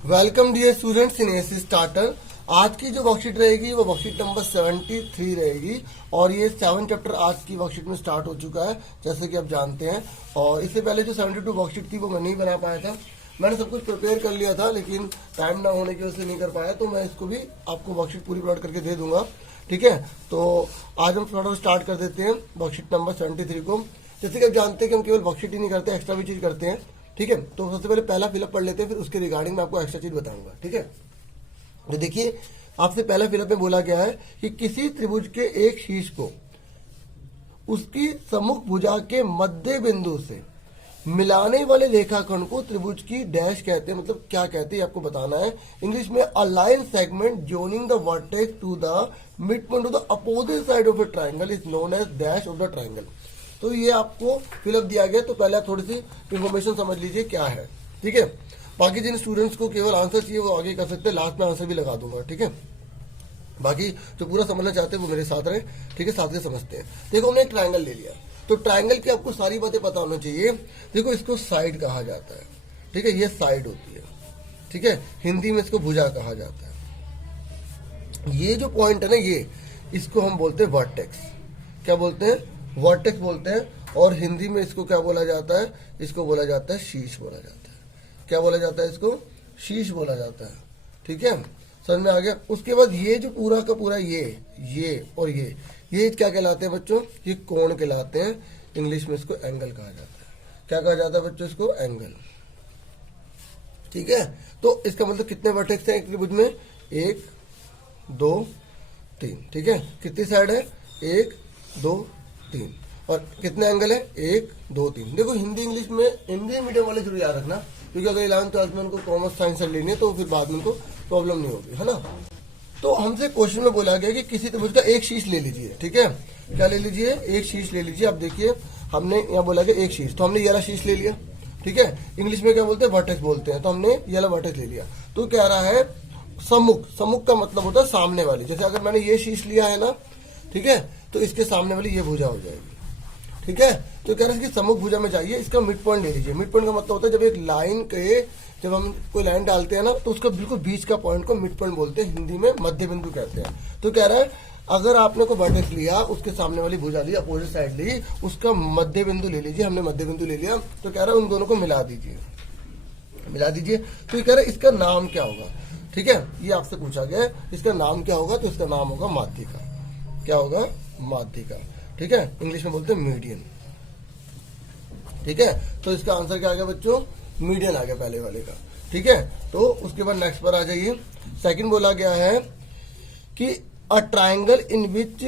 Welcome dear students in AC starter. आज की जो वर्कशीट रहेगी वो वर्कशीट नंबर 73 रहेगी और ये 7 चैप्टर आज की वर्कशीट में स्टार्ट हो चुका है जैसे कि आप जानते हैं। और इससे पहले जो 72 वर्कशीट थी वो मैं नहीं बना पाया था। मैंने सब कुछ प्रिपेयर कर लिया था लेकिन टाइम ना होने की वजह से नहीं कर पाया, तो मैं इसको भी आपको वर्कशीट पूरी प्लॉट करके दे दूंगा। ठीक है, तो आज हम थोड़ा स्टार्ट कर देते हैं वर्कशीट नंबर 73 को। जैसे कि आप जानते हैं कि हम केवल वर्कशीट ही नहीं करते, एक्स्ट्रा भी चीज करते हैं। ठीक है, तो सबसे पहले पहला फिलअप पढ़ लेते हैं, फिर उसके रिगार्डिंग मैं आपको एक्स्ट्रा चीज बताऊंगा। ठीक है, तो देखिए आपसे पहला फिलअप में बोला गया है कि किसी त्रिभुज के एक शीर्ष को उसकी सम्मुख भुजा के मध्य बिंदु से मिलाने वाले रेखाखंड को त्रिभुज की डैश कहते हैं। मतलब क्या कहते हैं आपको बताना है। इंग्लिश में a line segment joining the vertex to the mid point of the opposite side of a triangle is known as dash of the triangle. तो ये आपको फिलअप दिया गया, तो पहले आप थोड़ी सी इंफॉर्मेशन समझ लीजिए क्या है। ठीक है, बाकी जिन स्टूडेंट्स को केवल आंसर चाहिए वो आगे कर सकते हैं, लास्ट में आंसर भी लगा दूंगा। ठीक है, बाकी जो पूरा समझना चाहते हैं वो मेरे साथ रहे। ठीक है, साथ में समझते हैं। देखो हमने एक ट्राइंगल ले लिया, तो ट्राइंगल की आपको सारी बातें पता होना चाहिए। देखो इसको साइड कहा जाता है। ठीक है, ये साइड होती है। ठीक है, हिंदी में इसको भुजा कहा जाता है। ये जो पॉइंट है ना, ये इसको हम बोलते हैं वर्टेक्स। क्या बोलते हैं? वर्टेक्स बोलते हैं। और हिंदी में इसको क्या बोला जाता है? इसको बोला जाता है शीर्ष बोला जाता है। क्या बोला जाता है? इसको शीर्ष बोला जाता है। ठीक है, समझ में आ गया। उसके बाद ये जो पूरा का पूरा ये और ये क्या कहलाते हैं बच्चों? ये कोण कहलाते हैं। इंग्लिश में इसको एंगल कहा जाता है। क्या कहा जाता है बच्चों? इसको एंगल। ठीक है, तो इसका मतलब कितने वर्टेक्स हैं एक त्रिभुज में? 1 2 3। ठीक है, कितनी साइड है? 1 2 3। और कितने एंगल है? 1 2 3। देखो हिंदी इंग्लिश में हिंदी मीडियम वाले जरूर याद रखना, क्योंकि अगर 11th क्लास में उनको कॉमर्स साइंस लेनी है तो फिर बाद में उनको प्रॉब्लम नहीं होगी, है ना। तो हमसे क्वेश्चन में बोला गया कि किसी त्रिभुज का एक शीर्ष ले लीजिए। ठीक है, क्या ले लीजिए? एक शीर्ष ले लीजिए। अब देखिए हमने यहाँ बोला गया एक शीर्ष, तो हमने ये वाला शीर्ष ले लिया। ठीक है, इंग्लिश में क्या बोलते हैं? वर्टेक्स बोलते हैं, तो हमने ये वाला वर्टेक्स ले लिया। तो कह रहा है सम्मुख। सम्मुख का मतलब होता है सामने वाली। जैसे अगर मैंने ये शीर्ष लिया है ना, ठीक है, तो इसके सामने वाली ये भुजा हो जाएगी। ठीक है, तो कह रहे हैं कि सम्मुख भुजा में जाइए, इसका मिड पॉइंट ले लीजिए। मिड पॉइंट का मतलब होता है जब एक लाइन के, जब हम कोई लाइन डालते हैं ना, तो उसका बिल्कुल बीच का पॉइंट को मिड पॉइंट बोलते हैं, हिंदी में मध्य बिंदु कहते हैं। तो कह रहा है अगर आपने कोई वर्टेक्स लिया, उसके सामने वाली भुजा ली, अपोजिट साइड ली, उसका मध्य बिंदु ले लीजिए। हमने मध्य बिंदु ले लिया, तो कह रहा है उन दोनों को मिला दीजिए। मिला दीजिए, तो ये कह रहा है इसका नाम क्या होगा? ठीक है, ये आपसे पूछा गया है इसका नाम क्या होगा, तो इसका नाम होगा माध्यिका। क्या होगा? माध्यिका। ठीक है, इंग्लिश में बोलते हैं मीडियन। ठीक है, तो इसका आंसर क्या आ गया बच्चों? मीडियन आ गया पहले वाले का। ठीक है, तो उसके बाद नेक्स्ट पर आ जाइए। सेकंड बोला गया है कि a triangle in which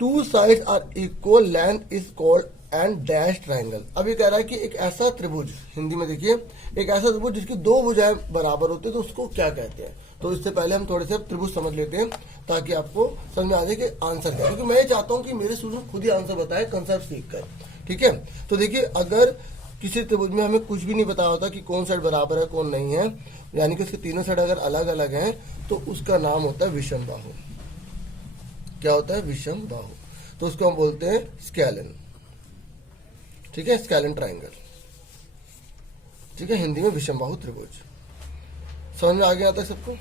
2 sides are equal length is called and dash triangle. अब ये कह रहा है कि एक ऐसा त्रिभुज, हिंदी में देखिए, एक ऐसा त्रिभुज जिसकी 2 भुजाएं बराबर होती है, तो उसको क्या कहते हैं? तो इससे पहले हम थोड़े से त्रिभुज समझ लेते हैं ताकि आपको समझ में आ जाए कि आंसर क्या है, क्योंकि मैं ये चाहता हूं कि मेरे स्टूडेंट खुद ही आंसर बताए कंसेप्ट सीख कर। ठीक है, तो देखिए अगर किसी त्रिभुज में हमें कुछ भी नहीं बताया होता कि कौन साइड बराबर है कौन नहीं है, यानी कि उसके तीनों साइड अगर अलग अलग हैं, तो उसका नाम होता है विषम बाहु। क्या होता है? विषम बाहु। तो उसको हम बोलते हैं स्केलन। ठीक है, स्केलन ट्राइंगल। ठीक है, हिंदी में विषम बाहु त्रिभुज। समझ में आ गया आता है सबको?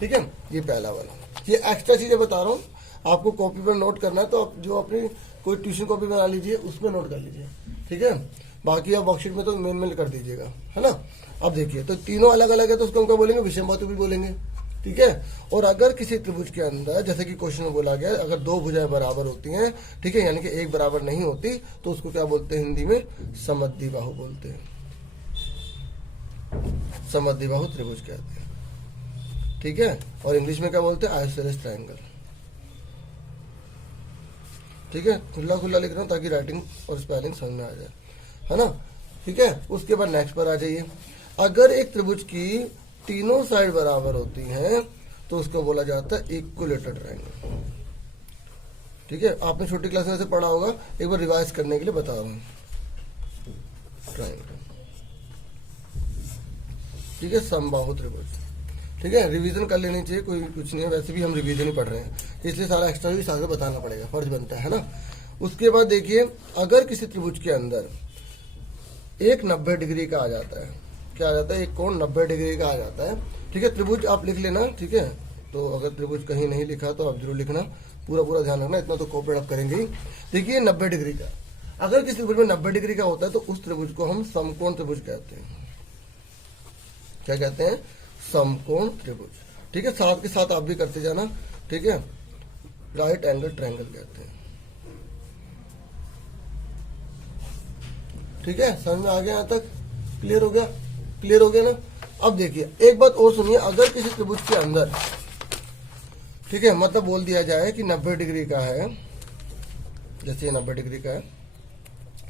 ठीक है, ये पहला वाला। ये एक्स्ट्रा चीजें बता रहा हूँ, आपको कॉपी पर नोट करना है, तो आप जो अपनी कोई ट्यूशन कॉपी बना लीजिए, उसमें नोट कर लीजिए। ठीक है, बाकी आप वर्कशीट में तो मेन कर दीजिएगा, है ना। अब देखिए, तो तीनों अलग अलग है, तो उसको हम क्या बोलेंगे? विषम बाहु भी बोलेंगे। ठीक है, और अगर किसी त्रिभुज के अंदर, जैसे कि क्वेश्चन में बोला गया, अगर 2 भुजाएं बराबर होती हैं, ठीक है, यानी कि एक बराबर नहीं होती, तो उसको क्या बोलते हैं? हिंदी में समद्विबाहु बोलते हैं। समद्विबाहु त्रिभुज कहते हैं। ठीक है, और इंग्लिश में क्या बोलते हैं? Isosceles triangle. ठीक है, खुला खुला लिख रहा हूं ताकि राइटिंग और स्पेलिंग समझ में आ जाए, है ना। ठीक है, उसके बाद नेक्स्ट पर आ जाइए। अगर एक त्रिभुज की तीनों साइड बराबर होती हैं, तो उसको बोला जाता है इक्विलेटरल ट्राइंगल। ठीक है, आपने छोटी क्लास में से पढ़ा होगा, एक बार रिवाइज करने के लिए बता रहा हूं। ट्राइंगल। ठीक है, समबाहु त्रिभुज। ठीक है, रिवीजन कर लेनी चाहिए, कोई कुछ नहीं है, वैसे भी हम रिवीजन ही पढ़ रहे हैं, इसलिए सारा एक्स्ट्रा भी साथ में बताना पड़ेगा, फर्ज बनता है ना। उसके बाद देखिए, अगर किसी त्रिभुज के अंदर एक 90 डिग्री का आ जाता है, क्या आ जाता है, एक कोण 90 डिग्री का आ जाता है। ठीक है, त्रिभुज आप लिख लेना। ठीक है, तो अगर त्रिभुज कहीं नहीं लिखा तो आप जरूर लिखना, पूरा ध्यान रखना, इतना तो कॉपी आप करेंगे ही। देखिए 90 डिग्री का, अगर किसी त्रिभुज में 90 डिग्री का होता है तो उस त्रिभुज को हम समकोण त्रिभुज कहते हैं। क्या कहते हैं? समकोण त्रिभुज। ठीक है, साथ के साथ आप भी करते जाना। ठीक है, राइट एंगल ट्रायंगल कहते हैं। ठीक है, समझ में आ गया? यहाँ तक क्लियर हो गया? क्लियर हो गया ना? अब देखिए एक बात और सुनिए, अगर किसी त्रिभुज के अंदर, ठीक है, मतलब बोल दिया जाए कि 90 डिग्री का है, जैसे ये 90 डिग्री का है,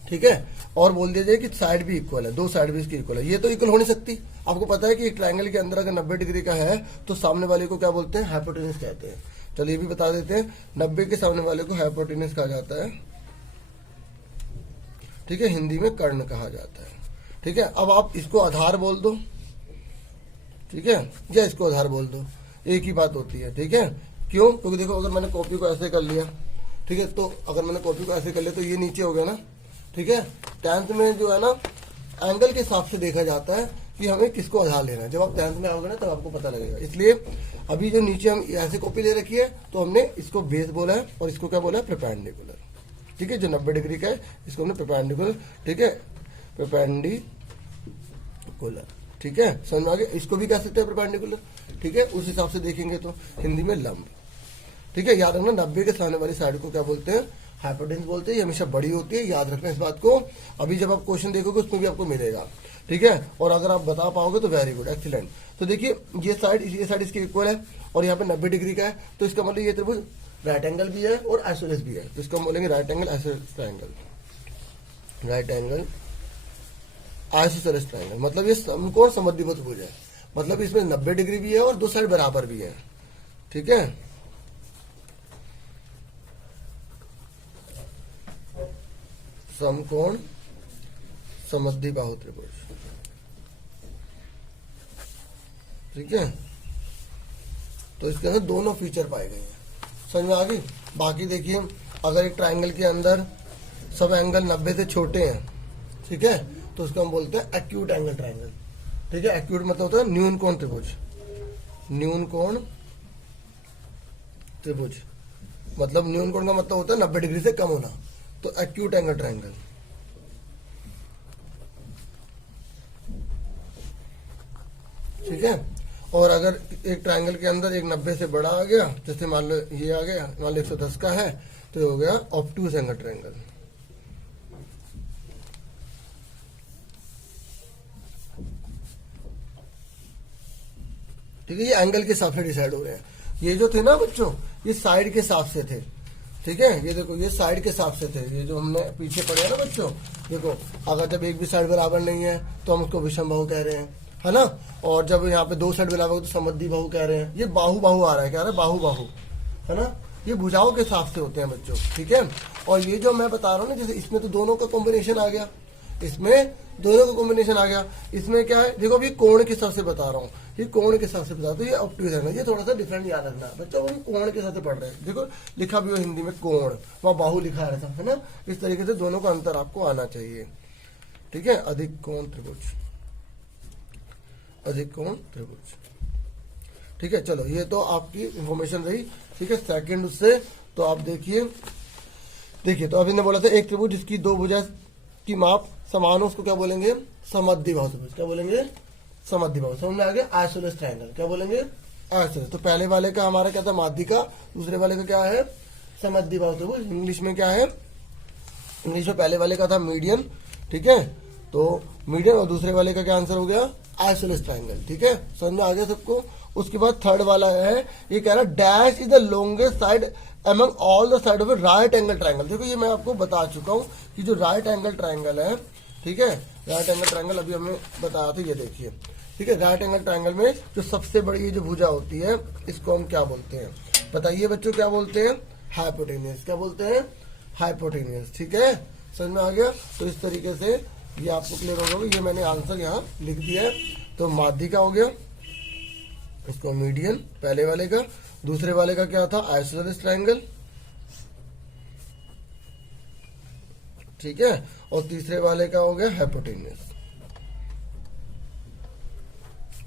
ठीक है, और बोल दिया जाए कि साइड भी इक्वल है, दो साइड भी इसकी इक्वल है, ये तो इक्वल हो नहीं सकती। आपको पता है कि एक ट्रायंगल के अंदर अगर 90 डिग्री का है तो सामने वाले को क्या बोलते हैं? हाइपोटेनस कहते हैं। चलिए ये भी बता देते हैं, 90 के सामने वाले को हाइपोटेनस कहा जाता है। ठीक है, हिंदी में कर्ण कहा जाता है। ठीक है, अब आप इसको आधार बोल दो, ठीक है, या इसको आधार बोल दो, एक ही बात होती है। ठीक है, क्यों? क्योंकि देखो अगर मैंने कॉपी को ऐसे कर लिया, ठीक है, तो अगर मैंने कॉपी को ऐसे कर लिया तो ये नीचे हो गया ना। ठीक है, 10th में जो है ना एंगल के हिसाब से देखा जाता है कि हमें किसको आधार लेना है। जब आप 10th में आओगे ना तब आपको पता लगेगा। इसलिए अभी जो नीचे हम ऐसे कॉपी ले रखी है तो हमने इसको बेस बोला है और इसको क्या बोला है? परपेंडिकुलर। ठीक है, जो 90 डिग्री का है इसको हमने परपेंडिकुलर, ठीक है, परपेंडिकुलर। ठीक है, समझ में आ गया? इसको भी कह सकते हैं परपेंडिकुलर। ठीक है, उस हिसाब से देखेंगे तो हिंदी में लंब। ठीक है, याद रखना 90 के सामने वाली साइड को क्या बोलते हैं? हाइपोटेनस बोलते हैं। ये हमेशा बड़ी होती है, याद रखना इस बात को। अभी जब आप क्वेश्चन देखोगे उसमें भी आपको मिलेगा। ठीक है, और अगर आप बता पाओगे तो वेरी गुड, एक्सीलेंट। तो देखिए ये साइड इसके इक्वल है और यहाँ पे 90 डिग्री का है, तो इसका मतलब ये त्रिभुज राइट एंगल भी है और आइसोसेलेस भी है, तो इसको हम बोलेंगे right angle isosceles triangle. Right angle isosceles triangle मतलब ये समकोण समद्विभुज त्रिभुज है, मतलब इसमें 90 डिग्री भी है और दो साइड बराबर भी है। ठीक है, समकोण समद्विबाहु त्रिभुज। ठीक है, तो इसके अंदर दोनों फीचर पाए गए हैं। समझ में आ गई? बाकी देखिए अगर एक ट्रायंगल के अंदर सब एंगल 90 से छोटे हैं, ठीक है, तो उसको हम बोलते हैं एक्यूट एंगल ट्रायंगल। ठीक है, एक्यूट मतलब होता है न्यून कोण त्रिभुज। न्यून कोण त्रिभुज मतलब न्यून कोण का मतलब होता है 90 डिग्री से कम होना, तो एक्यूट एंगल ट्रायंगल। ठीक है, और अगर एक ट्रायंगल के अंदर एक 90 से बड़ा आ गया, जैसे मान लो ये आ गया, मान लो 110 का है, तो ये हो गया ऑब्टूज एंगल ट्रायंगल। ठीक है, ये एंगल के हिसाब से डिसाइड हो रहे हैं। ये जो थे ना बच्चों, ये साइड के हिसाब से थे। ठीक है, ये देखो ये साइड के हिसाब से थे, ये जो हमने पीछे पढ़े ना बच्चों, देखो अगर जब एक भी साइड बराबर नहीं है तो हम उसको विषमबाहु कह रहे हैं, है ना, और जब यहाँ पे दो साइड बराबर तो समद्विबाहु कह रहे हैं। ये बाहु बाहु आ रहा है, क्या आ रहा है? बाहु बाहु, है ना, ये भुजाओं के हिसाब से होते हैं बच्चों। ठीक है, और ये जो मैं बता रहा हूँ ना, जैसे इसमें तो दोनों का कॉम्बिनेशन आ गया, इसमें दोनों का कॉम्बिनेशन आ गया। इसमें क्या है, देखो अभी कोण के हिसाब से बता रहा हूँ, ये कोण के हिसाब से बता, तो ये ऑब्टूज एंगल, ये थोड़ा सा डिफरेंट याद रखना बच्चों, वो कोण के हिसाब से पढ़ रहे हैं। देखो लिखा भी हो हिंदी में कोण, वहाँ बाहु लिखा रहता है ना, इस तरीके से दोनों का अंतर आपको आना चाहिए। ठीक है, अधिक कोण त्रिभुज, अधिक कोण त्रिभुज। ठीक है, चलो ये तो आपकी इंफॉर्मेशन रही। ठीक है, सेकंड उससे तो आप देखिए तो अभी ने बोला था एक त्रिभुज जिसकी दो भुजा की माप समान हो उसको क्या बोलेंगे? समद्विबाहु त्रिभुज। क्या बोलेंगे? समद्विबाहु। समझ में आ गया? Isosceles triangle. क्या बोलेंगे? आइसोसेलेस। तो पहले वाले का हमारा क्या था? माध्यिका। दूसरे वाले का क्या है? समद्विबाहु त्रिभुज। इंग्लिश में क्या है? इंग्लिश में पहले वाले का था मीडियन। ठीक है, तो मीडियन, और दूसरे वाले का क्या आंसर हो गया? Isosceles triangle. ठीक है, समझ में आ गया सबको? उसके बाद थर्ड वाला है, ये कह रहा है dash is the longest side among all the side of A right angle triangle. देखो ये मैं आपको बता चुका हूं कि जो राइट एंगल ट्रायंगल है, ठीक है, राइट एंगल ट्रायंगल अभी हमें बताया था, ये देखिए। ठीक है, राइट एंगल ट्रायंगल में जो सबसे बड़ी ये जो भुजा होती है इसको हम क्या बोलते हैं? बताइए बच्चों, क्या बोलते हैं? हाइपोटेनियस। क्या बोलते हैं? हाइपोटेनियस। ठीक है, समझ में आ गया? तो इस तरीके से ये आपको क्लियर होगा। ये मैंने आंसर यहाँ लिख दिया है। तो माध्यिका हो गया, इसको मीडियन पहले वाले का, दूसरे वाले का क्या था? Isosceles triangle. ठीक है, और तीसरे वाले का हो गया हाइपोटेनियस।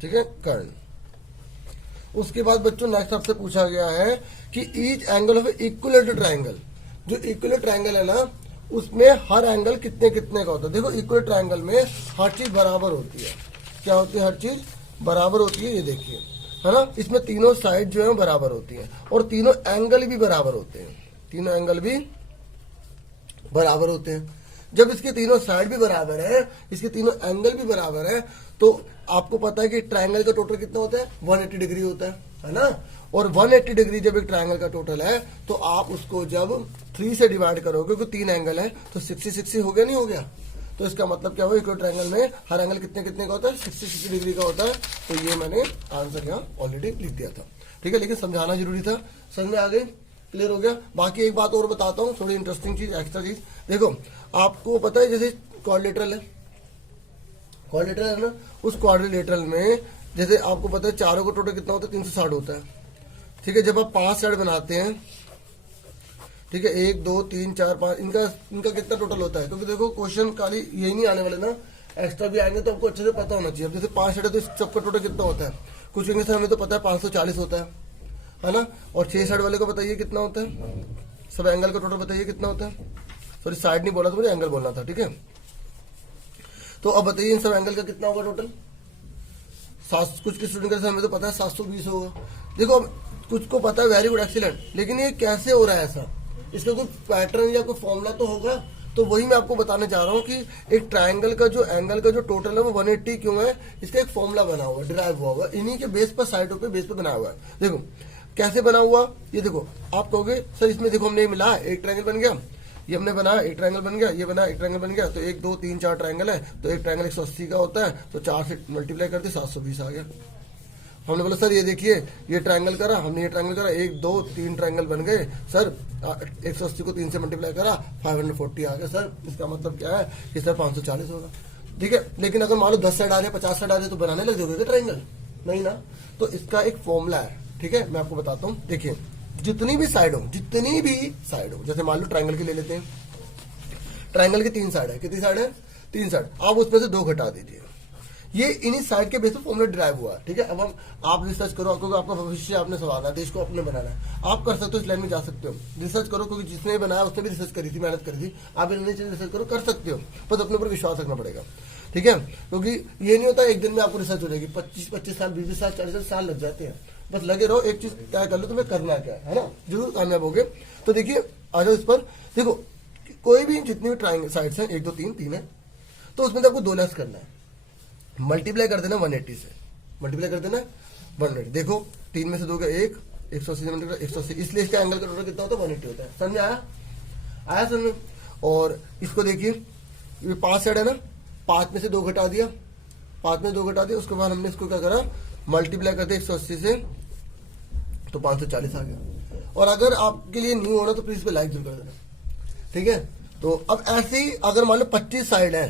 ठीक है, कर्ण। उसके बाद बच्चों नेक्स्ट आपसे पूछा गया है कि each angle of equilateral triangle, जो इक्विलेटरल ट्राइंगल है ना उसमें हर एंगल कितने कितने का होता है। देखो इक्विलेटरल ट्राइंगल में हर चीज बराबर होती है। क्या होती है? हर चीज बराबर होती है। ये देखिए, है ना, इसमें तीनों साइड जो है बराबर होती है और तीनों एंगल भी बराबर होते हैं। तीनों एंगल भी बराबर होते हैं। जब इसके तीनों साइड भी बराबर है, इसके तीनों एंगल भी बराबर है, तो आपको पता है कि ट्रायंगल का टोटल कितना होता है? 180 डिग्री होता है ना। और 180 डिग्री जब एक ट्रायंगल का टोटल है तो आप उसको जब 3 से डिवाइड करोगे, क्योंकि 3 एंगल है, तो 60-60 हो गया, नहीं हो गया? तो इसका मतलब क्या हुआ? इक्वल ट्रायंगल में हर एंगल कितने कितने का होता है? 60-60 डिग्री का होता है। तो ये मैंने आंसर यहाँ ऑलरेडी लिख दिया था। ठीक है, लेकिन समझाना जरूरी था। समझ में आ गई? क्लियर हो गया? बाकी एक बात और बताता हूँ, थोड़ी इंटरेस्टिंग चीज, एक्स्ट्रा चीज। देखो आपको पता है जैसे क्वाड्रिलेटरल है, क्वाड्रिलेटरल है ना, उस क्वाड्रिलेटरल में जैसे आपको पता है चारों का टोटल कितना होता है? 360 होता है। ठीक है, जब आप 5 साइड बनाते हैं, ठीक है, 1 2 3 4 5, इनका कितना टोटल होता है? क्योंकि देखो क्वेश्चन खाली यही नहीं आने वाले ना, एक्स्ट्रा भी आएंगे, तो आपको अच्छे से पता होना चाहिए। अब जैसे 5 साइड है तो इस सबका टोटल कितना होता है? कुछ कहेंगे सर हमें तो पता है 540 होता है ना। और 6 साइड वाले को बताइए कितना होता है? सब एंगल का टोटल बताइए कितना होता है? सॉरी साइड नहीं बोला था मुझे, एंगल बोलना था। ठीक है, तो अब बताइए इन सब एंगल का कितना होगा टोटल? कुछ के स्टूडेंट का हमें तो पता है 720 होगा। देखो अब कुछ को पता है, वेरी गुड, एक्सीलेंट, लेकिन ये कैसे हो रहा है ऐसा? इसका कोई पैटर्न या कोई फॉर्मूला तो होगा। तो वही मैं आपको बताने जा रहा हूँ कि एक ट्रायंगल का जो एंगल का जो टोटल है वो 180 क्यों है? इसका एक फॉर्मूला बना हुआ, डिराइव हुआ होगा, इन्हीं के बेस पर, साइडों पे बेस पे बना हुआ है। देखो कैसे बना हुआ, ये देखो, आप कहोगे सर इसमें देखो हमने मिला, एक ट्रायंगल बन गया, ये हमने बनाया, एक ट्रायंगल बन गया, ये बना, एक ट्रायंगल बन गया, तो 1 2 3 4 ट्रायंगल है, तो एक ट्रायंगल 180 का होता है, तो 4 से मल्टीप्लाई करते 720 आ गया। हमने बोला सर ये देखिए ये ट्रायंगल करा, हमने ये ट्रायंगल करा, 1 2 3 ट्रायंगल बन गए सर, 180 को 3 से मल्टीप्लाई करा 540 आ गया सर। इसका मतलब क्या है कि सर 540 होगा। ठीक है, लेकिन अगर मान लो 10 साइड आ रहे, 50 साइड आ रहे, तो बनाने लग जाओगे ट्रायंगल? नहीं ना। तो इसका एक फॉर्मूला है। ठीक है, मैं आपको बताता हूँ। देखिए जितनी भी साइड हो, जैसे मान लो ट्रायंगल की ले लेते हैं, ट्रायंगल की 3 साइड है, कितनी साइड है? 3 साइड। आप उसमें से 2 घटा दीजिए। ये इन्हीं साइड के बेस पर फॉर्मूला ड्राइव हुआ है। ठीक है, अब हम आप रिसर्च करो, क्योंकि आपका भविष्य आपने संवारना है, देश को अपने बनाना है, आप कर सकते हो, इस लाइन में जा सकते हो, रिसर्च करो, क्योंकि जिसने बनाया उसने भी रिसर्च करी थी, मेहनत करी थी। आप इन्हें चीज रिसर्च करो, कर सकते हो, बस अपने ऊपर विश्वास रखना पड़ेगा। ठीक है, क्योंकि ये नहीं होता एक दिन में आपको रिसर्च हो जाएगी, 25 साल 20 साल 40 साल लग जाते हैं। बस लगे रहो, एक चीज तय कर लो तुम्हें करना क्या है ना, जरूर कामयाब होगे। तो देखिए आ जाओ इस पर। देखो कोई भी जितनी भी ट्रायंगल साइड्स हैं, 1 2 3 है, तो उसमें तो आपको 2 लेस करना है, मल्टीप्लाई कर देना 180 से, मल्टीप्लाई कर देना 180। देखो 3 में से 2 का 1, 180 से मल्टीप्लाई 180, इसलिए इसका एंगल का टोटल कितना होता है? 180 होता है। समझ में आया समझ में? और इसको देखिए, ये 5 साइड है ना, 5 में से 2 घटा दिया, 5 में 2 घटा दिया, उसके बाद हमने इसको क्या करा? मल्टीप्लाई करते 180 से, तो 540 आ गया। और अगर आपके लिए न्यू होना तो प्लीज इस पे लाइक जरूर कर देना। ठीक है, तो अब ऐसे ही अगर मान लो 25 साइड है,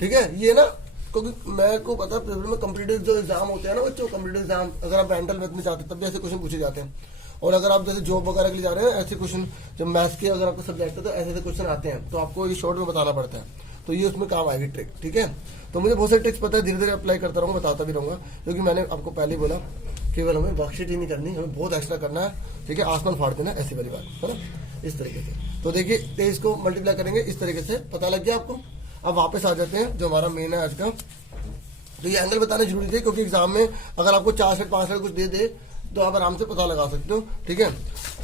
ठीक है, ये ना, क्योंकि मेरे को पता है में कम्पिटिटिव जो एग्जाम होते हैं ना बच्चों, कम्पिटिटिव एग्जाम, अगर आप मेंटल मैथ में जाते हैं तब भी ऐसे क्वेश्चन पूछे जाते हैं। और अगर आप जैसे जॉब वगैरह के लिए जा रहे हैं, ऐसे क्वेश्चन, जब मैथ्स के अगर आपका सब्जेक्ट है तो ऐसे ऐसे क्वेश्चन आते हैं, तो आपको ये शॉर्ट में बताना पड़ता है, तो ये उसमें काम आएगी ट्रिक। ठीक है, तो मुझे बहुत सारे ट्रिक्स पता है, धीरे धीरे अप्लाई करता रहूंगा, बताता भी रहूंगा, क्योंकि मैंने आपको पहले ही बोला केवल हमें वर्कशीट ही नहीं करनी, हमें बहुत एक्स्ट्रा करना है। ठीक है, आसमान फाड़ देना, ऐसी वाली बात है ना, इस तरीके से। तो देखिए 23 को मल्टीप्लाई करेंगे, इस तरीके से पता लग गया आपको। अब वापस आ जाते हैं जो हमारा मेन है आज का। तो ये एंगल बताना जरूरी थे, क्योंकि एग्जाम में अगर आपको 4 से 5 कुछ दे दे तो आप आराम से पता लगा सकते हो। ठीक है,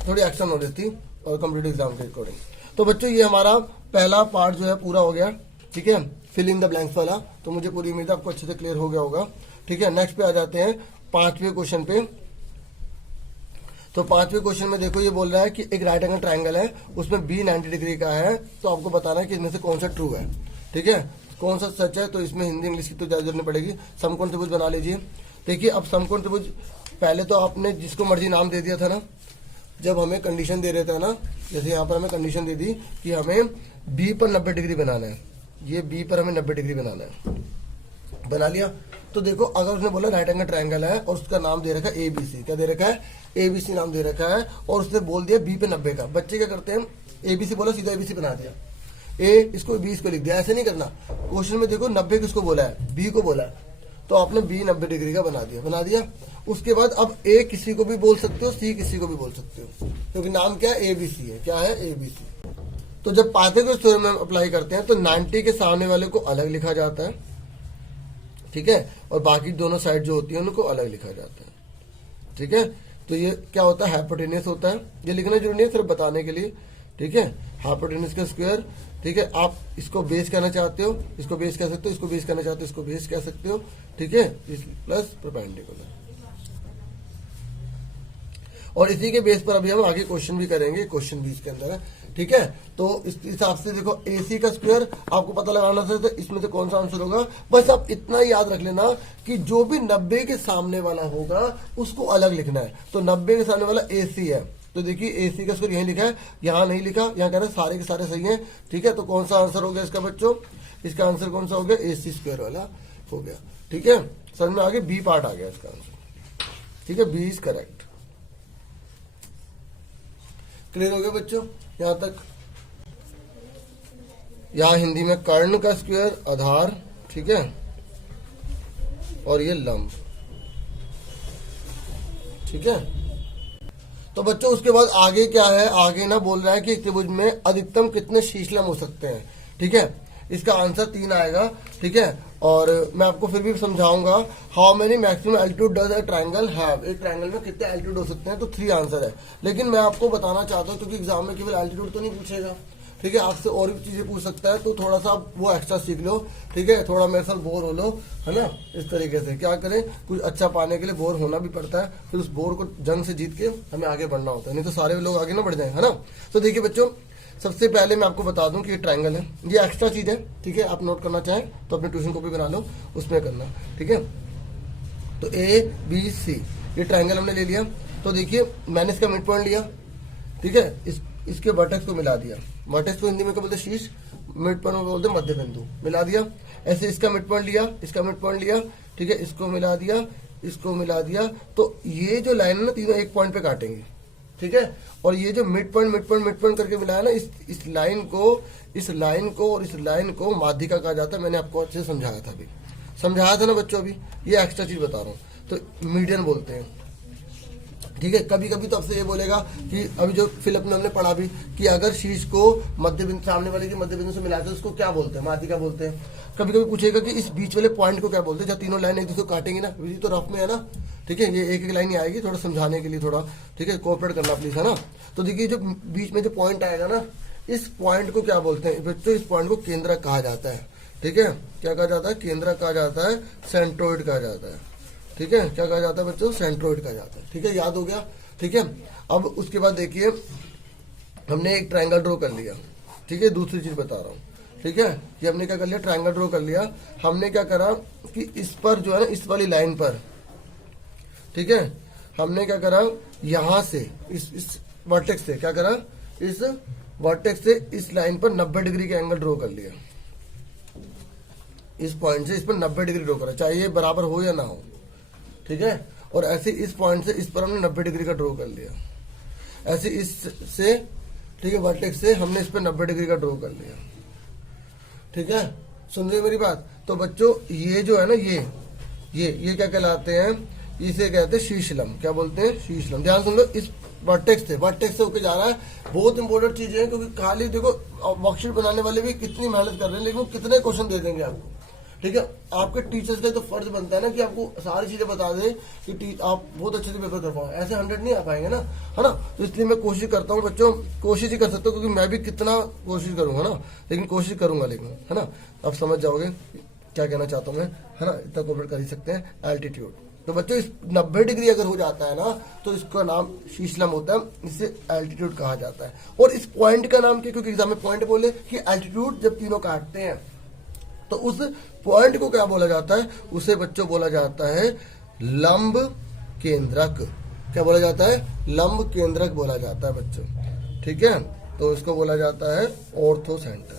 थोड़ी एक्शन हो जाती और कंप्लीट एग्जाम के अकॉर्डिंग। तो बच्चों ये हमारा पहला पार्ट जो है पूरा हो गया। ठीक है, फिल इन द ब्लैंक्स वाला, तो मुझे पूरी उम्मीद है आपको अच्छे से क्लियर हो गया होगा। ठीक है, नेक्स्ट पे आ जाते हैं 5वें क्वेश्चन पे। तो 5वें क्वेश्चन में देखो ये बोल रहा है कि एक राइट एंगल ट्रायंगल है, उसमें बी 90 डिग्री का है, तो आपको बताना है कि इनमें से कौन सा ट्रू है। ठीक है, कौन सा सच है, तो इसमें हिंदी इंग्लिश की तो जरूरत नहीं पड़ेगी। समकोण त्रिभुज बना लीजिए। देखिए अब समकोण त्रिभुज, पहले तो आपने जिसको मर्जी नाम दे दिया था ना, जब हमें कंडीशन दे रहे थे ना, जैसे यहाँ पर हमें कंडीशन दे दी कि हमें बी पर 90 डिग्री बनाना है, ये बी पर हमें 90 डिग्री बनाना है, बना लिया। तो देखो अगर उसने बोला राइट एंगल ट्रायंगल है और उसका नाम दे रखा है एबीसी, क्या दे रखा है? एबीसी नाम दे रखा है, और उसने बोल दिया बी पे 90 का। बच्चे क्या करते हैं, एबीसी बोला सीधा एबीसी बना दिया, ए इसको बी इसको लिख दिया। ऐसे नहीं करना। क्वेश्चन में देखो 90 किसको बोला है? बी को बोला है। तो आपने बी 90 डिग्री का बना दिया। उसके बाद अब ए किसी को भी बोल सकते हो, सी किसी को भी बोल सकते हो, क्योंकि नाम क्या है, ABC है। क्या है, ABC। तो जब पाइथागोरस थ्योरम में अप्लाई करते हैं तो 90 के सामने वाले को अलग लिखा जाता है, ठीक है, और बाकी दोनों साइड जो होती है उनको अलग लिखा जाता है, ठीक है। तो ये क्या होता है, हाइपोटेन्यूस होता है। ये लिखना जरूरी नहीं है, सिर्फ बताने के लिए, ठीक है। हाइपोटेन्यूस का स्क्वायर, ठीक है। आप इसको बेस कहना चाहते हो, इसको बेस कह सकते हो, इसको बेस कहना चाहते हो, इसको बेस कह सकते हो, ठीक है, प्लस परपेंडिकुलर। और इसी के बेस पर अभी हम आगे क्वेश्चन भी करेंगे, क्वेश्चन भी इसके अंदर है, ठीक है। तो इस हिसाब से देखो, AC का स्क्वायर आपको पता लगाना था, तो इसमें से कौन सा आंसर होगा। बस आप इतना याद रख लेना कि जो भी 90 के सामने वाला होगा उसको अलग लिखना है। तो 90 के सामने वाला AC है, तो देखिए AC का स्क्वायर यहीं लिखा है, यहाँ नहीं लिखा, यहाँ कह रहे हैं सारे के सारे सही हैं, ठीक है। तो कौन सा आंसर हो गया इसका बच्चों, इसका आंसर कौन सा हो गया, AC स्क्वायर वाला हो गया, ठीक है। समझ में आगे, बी पार्ट आ गया इसका आंसर, ठीक है, बी इज करेक्ट। क्लियर हो गया बच्चों यहां तक। यहां हिंदी में कर्ण का स्क्वायर आधार, ठीक है, और ये लंब, ठीक है। तो बच्चों उसके बाद आगे क्या है, आगे ना बोल रहा है कि एक त्रिभुज में अधिकतम कितने शीर्षलंब हो सकते हैं, ठीक है। इसका आंसर 3 आएगा, ठीक है। और मैं आपको फिर भी समझाऊंगा, how many maximum altitude does a triangle have, एक ट्रायंगल में कितने एल्टीट्यूड हो सकते हैं, तो 3 आंसर है। लेकिन मैं आपको बताना चाहता हूं, क्योंकि एग्जाम में केवल एल्टीट्यूड तो नहीं पूछेगा, ठीक है, आपसे और भी चीजें पूछ सकता है, तो थोड़ा सा आप वो एक्स्ट्रा सीख लो, ठीक है। थोड़ा मेरे साथ बोर हो लो, है ना। इस तरीके से क्या करें, कुछ अच्छा पाने के लिए बोर होना भी पड़ता है, फिर उस बोर को जंग से जीत के हमें आगे बढ़ना होता है, नहीं तो सारे लोग आगे ना बढ़ जाए, है ना। तो देखिए बच्चों, सबसे पहले मैं आपको बता दूं कि ये ट्रायंगल है, ये एक्स्ट्रा चीज है, ठीक है। आप नोट करना चाहें तो अपनी ट्यूशन कॉपी बना लो, उसमें करना, ठीक है। तो ABC ये ट्रायंगल हमने ले लिया। तो देखिए मैंने इसका मिड पॉइंट लिया, ठीक है, इसके वर्टेक्स को मिला दिया। वर्टेक्स को हिंदी में क्या बोलते हैं, शीर्ष, मिड पॉइंट में बोलते हैं मध्य बिंदु, मिला दिया। ऐसे इसका मिड पॉइंट लिया, इसका मिड पॉइंट लिया, ठीक है, इसको मिला दिया, इसको मिला दिया। तो ये जो लाइन है ना, तीनों एक पॉइंट पे काटेंगे, ठीक है। और ये जो मिड पॉइंट करके मिलाया ना, इस लाइन को और इस लाइन को माध्यिका कहा जाता है। मैंने आपको अच्छे से समझाया था, अभी समझाया था ना बच्चों, अभी ये एक्स्ट्रा चीज बता रहा हूँ। तो मीडियन बोलते हैं, ठीक है। कभी कभी तो आपसे ये बोलेगा कि अभी जो फिलअप में हमने पढ़ा भी कि अगर शीर्ष को मध्य बिंदु, सामने वाले के मध्य बिंदु से मिलाते हैं उसको क्या बोलते हैं, माध्यिका बोलते हैं। कभी कभी पूछेगा कि इस बीच वाले पॉइंट को क्या बोलते हैं, जब तीनों लाइन एक दूसरे को काटेंगे ना, ये तो रफ में है ना, ठीक है, ये एक एक लाइन ही आएगी, थोड़ा समझाने के लिए थोड़ा, ठीक है, कोऑपरेट करना प्लीज, है ना। तो देखिए जो बीच में जो पॉइंट आएगा ना, इस पॉइंट को क्या बोलते हैं बच्चों, इस पॉइंट को केंद्रक कहा जाता है, ठीक है। क्या कहा जाता है, केंद्रक कहा जाता है, सेंट्रोइड कहा जाता है, ठीक है। क्या कहा जाता है बच्चों, सेंट्रोइड कहा जाता है, ठीक है, याद हो गया, ठीक है। अब उसके बाद देखिए हमने एक ट्रायंगल ड्रॉ कर लिया, ठीक है, दूसरी चीज बता रहा हूँ, ठीक है। ये हमने क्या कर लिया, ट्रायंगल ड्रॉ कर लिया। हमने क्या करा कि इस पर जो है ना, इस वाली लाइन पर, ठीक है, हमने क्या करा, यहां से इस वर्टेक्स से क्या करा, इस वर्टेक्स से इस लाइन पर 90 डिग्री का एंगल ड्रॉ कर लिया। इस पॉइंट से इस पर 90 डिग्री ड्रॉ करा, चाहे ये बराबर हो या ना हो, ठीक है। और ऐसे इस पॉइंट से इस पर हमने 90 डिग्री का ड्रॉ कर लिया। ऐसे इस से, ठीक है, वर्टेक्स से हमने इस पर 90 डिग्री का ड्रॉ कर लिया, ठीक है। सुन रहे मेरी बात। तो बच्चों ये जो है ना, ये क्या कहलाते हैं, इसे कहते हैं शीर्षलंब। क्या बोलते हैं, शीर्षलंब। ध्यान सुन लो, इस वर्टेक्स से होके जा रहा है। बहुत इंपॉर्टेंट चीजें हैं, क्योंकि खाली देखो वर्कशीट बनाने वाले भी कितनी मेहनत कर रहे हैं, लेकिन वो कितने क्वेश्चन दे देंगे आपको, ठीक है। आपके टीचर्स का तो फर्ज बनता है ना कि आपको सारी चीजें बता दे कि आप बहुत अच्छे से पेपर कर पाओ। ऐसे 100 नहीं आ पाएंगे ना, है ना। तो इसलिए मैं कोशिश करता हूँ बच्चों, कोशिश ही कर सकता हूँ, क्योंकि मैं भी कितना कोशिश करूंगा ना, लेकिन कोशिश करूंगा, लेकिन, है ना। आप समझ जाओगे क्या कहना चाहता हूँ मैं, है ना। इतना कोऑपरेट कर ही सकते हैं। एल्टीट्यूड, तो बच्चों इस 90 डिग्री अगर हो जाता है ना, तो इसका नाम शीर्षलंब होता है, इसे एल्टीट्यूड कहा जाता है। और इस पॉइंट का नाम क्या, क्योंकि एग्जाम में पॉइंट बोले कि एल्टीट्यूड जब तीनों काटते हैं तो उस पॉइंट को क्या बोला जाता है, उसे बच्चों बोला जाता है लंब केंद्रक। क्या बोला जाता है, लंब केंद्रक बोला जाता है बच्चों, ठीक है। तो इसको बोला जाता है ऑर्थो सेंटर,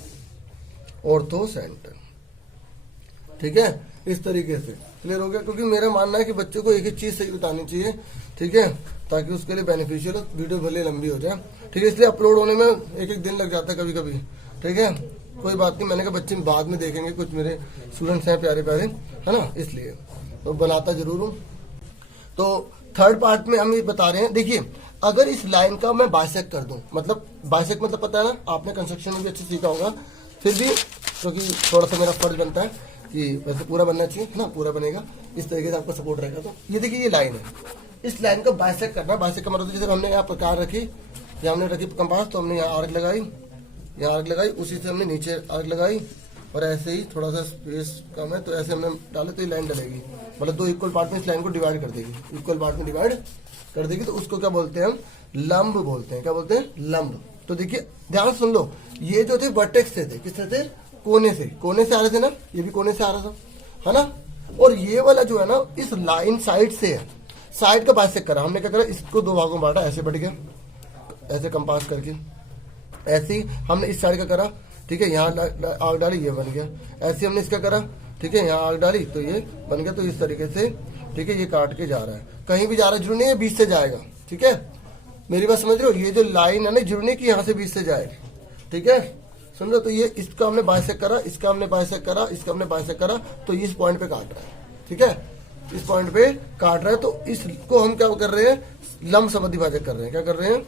ठीक है। इस तरीके से क्लियर हो गया। क्योंकि मेरा मानना है कि बच्चों को एक ही चीज सही बतानी चाहिए, ठीक है, ताकि उसके लिए बेनिफिशियल हो, वीडियो भले लंबी हो जाए, ठीक है। इसलिए अपलोड होने में एक दिन लग जाता है कभी कभी, ठीक है। कोई बात नहीं, मैंने कहा बच्चे बाद में देखेंगे, कुछ मेरे स्टूडेंट्स हैं प्यारे प्यारे, है ना, इसलिए तो बनाता जरूर हूँ। तो थर्ड पार्ट में हम ये बता रहे हैं, देखिए अगर इस लाइन का मैं बाइसेक्ट कर दूं, मतलब बाइसेक्ट मतलब पता है ना, आपने कंस्ट्रक्शन में भी अच्छे सीखा होगा, फिर भी क्योंकि थोड़ा सा मेरा फर्ज बनता है कि वैसे पूरा बनना चाहिए ना, पूरा बनेगा इस तरीके से आपका सपोर्ट रहेगा। तो ये देखिए ये लाइन है, इस लाइन को बाइसेक्ट करना। बाइसेक्ट का मतलब जैसे हमने यहाँ प्रकार रखी, यहाँ हमने रखी कंपास, तो हमने यहाँ आर्क लगाई, यहाँ आर्क लगाई, उसी से हमने नीचे आर्क लगाई, और ऐसे ही थोड़ा सा स्पेस कम है तो ऐसे हमने डाले तो ये लाइन डलेगी, मतलब दो इक्वल पार्ट में इस लाइन को डिवाइड कर देगी, इक्वल पार्ट में डिवाइड कर देगी। तो उसको क्या बोलते हैं हम, लंब बोलते हैं। क्या बोलते हैं, लंब। तो देखिए ध्यान सुन लो, ये जो थे वर्टेक्स से थे, किससे थे, कोने से, कोने से आ रहे थे ना, ये भी कोने से आ रहा था, है ना। और ये वाला जो है ना इस लाइन साइड से है, साइड का बाइसेक्ट करा हमने। क्या करा, इसको दो भागों में बांटा, ऐसे बढ़ गया, ऐसे कंपास करके, ऐसे ही हमने इस साइड का करा, ठीक है, यहाँ आग डाली, ये बन गया। ऐसे हमने इसका करा, ठीक है, यहाँ आग डाली तो ये बन गया। तो इस तरीके से, ठीक है, ये काट के जा रहा है, कहीं भी जा रहा है, जरूरी नहीं है बीच से जाएगा, ठीक है, मेरी बात समझ रहे हो। ये जो लाइन है ना, जरूरी नहीं कि यहाँ से बीच से जाए, ठीक है, सुन लो। तो ये इसका हमने बाइसेक्ट करा, इसका हमने बाइसेक्ट करा, इसका हमने बाइसेक्ट करा, तो इस पॉइंट पे काट रहा है, ठीक है, इस पॉइंट पे काट रहा है। तो इसको हम क्या कर रहे हैं, लंब समद्विभाजक कर रहे हैं। क्या कर रहे हैं,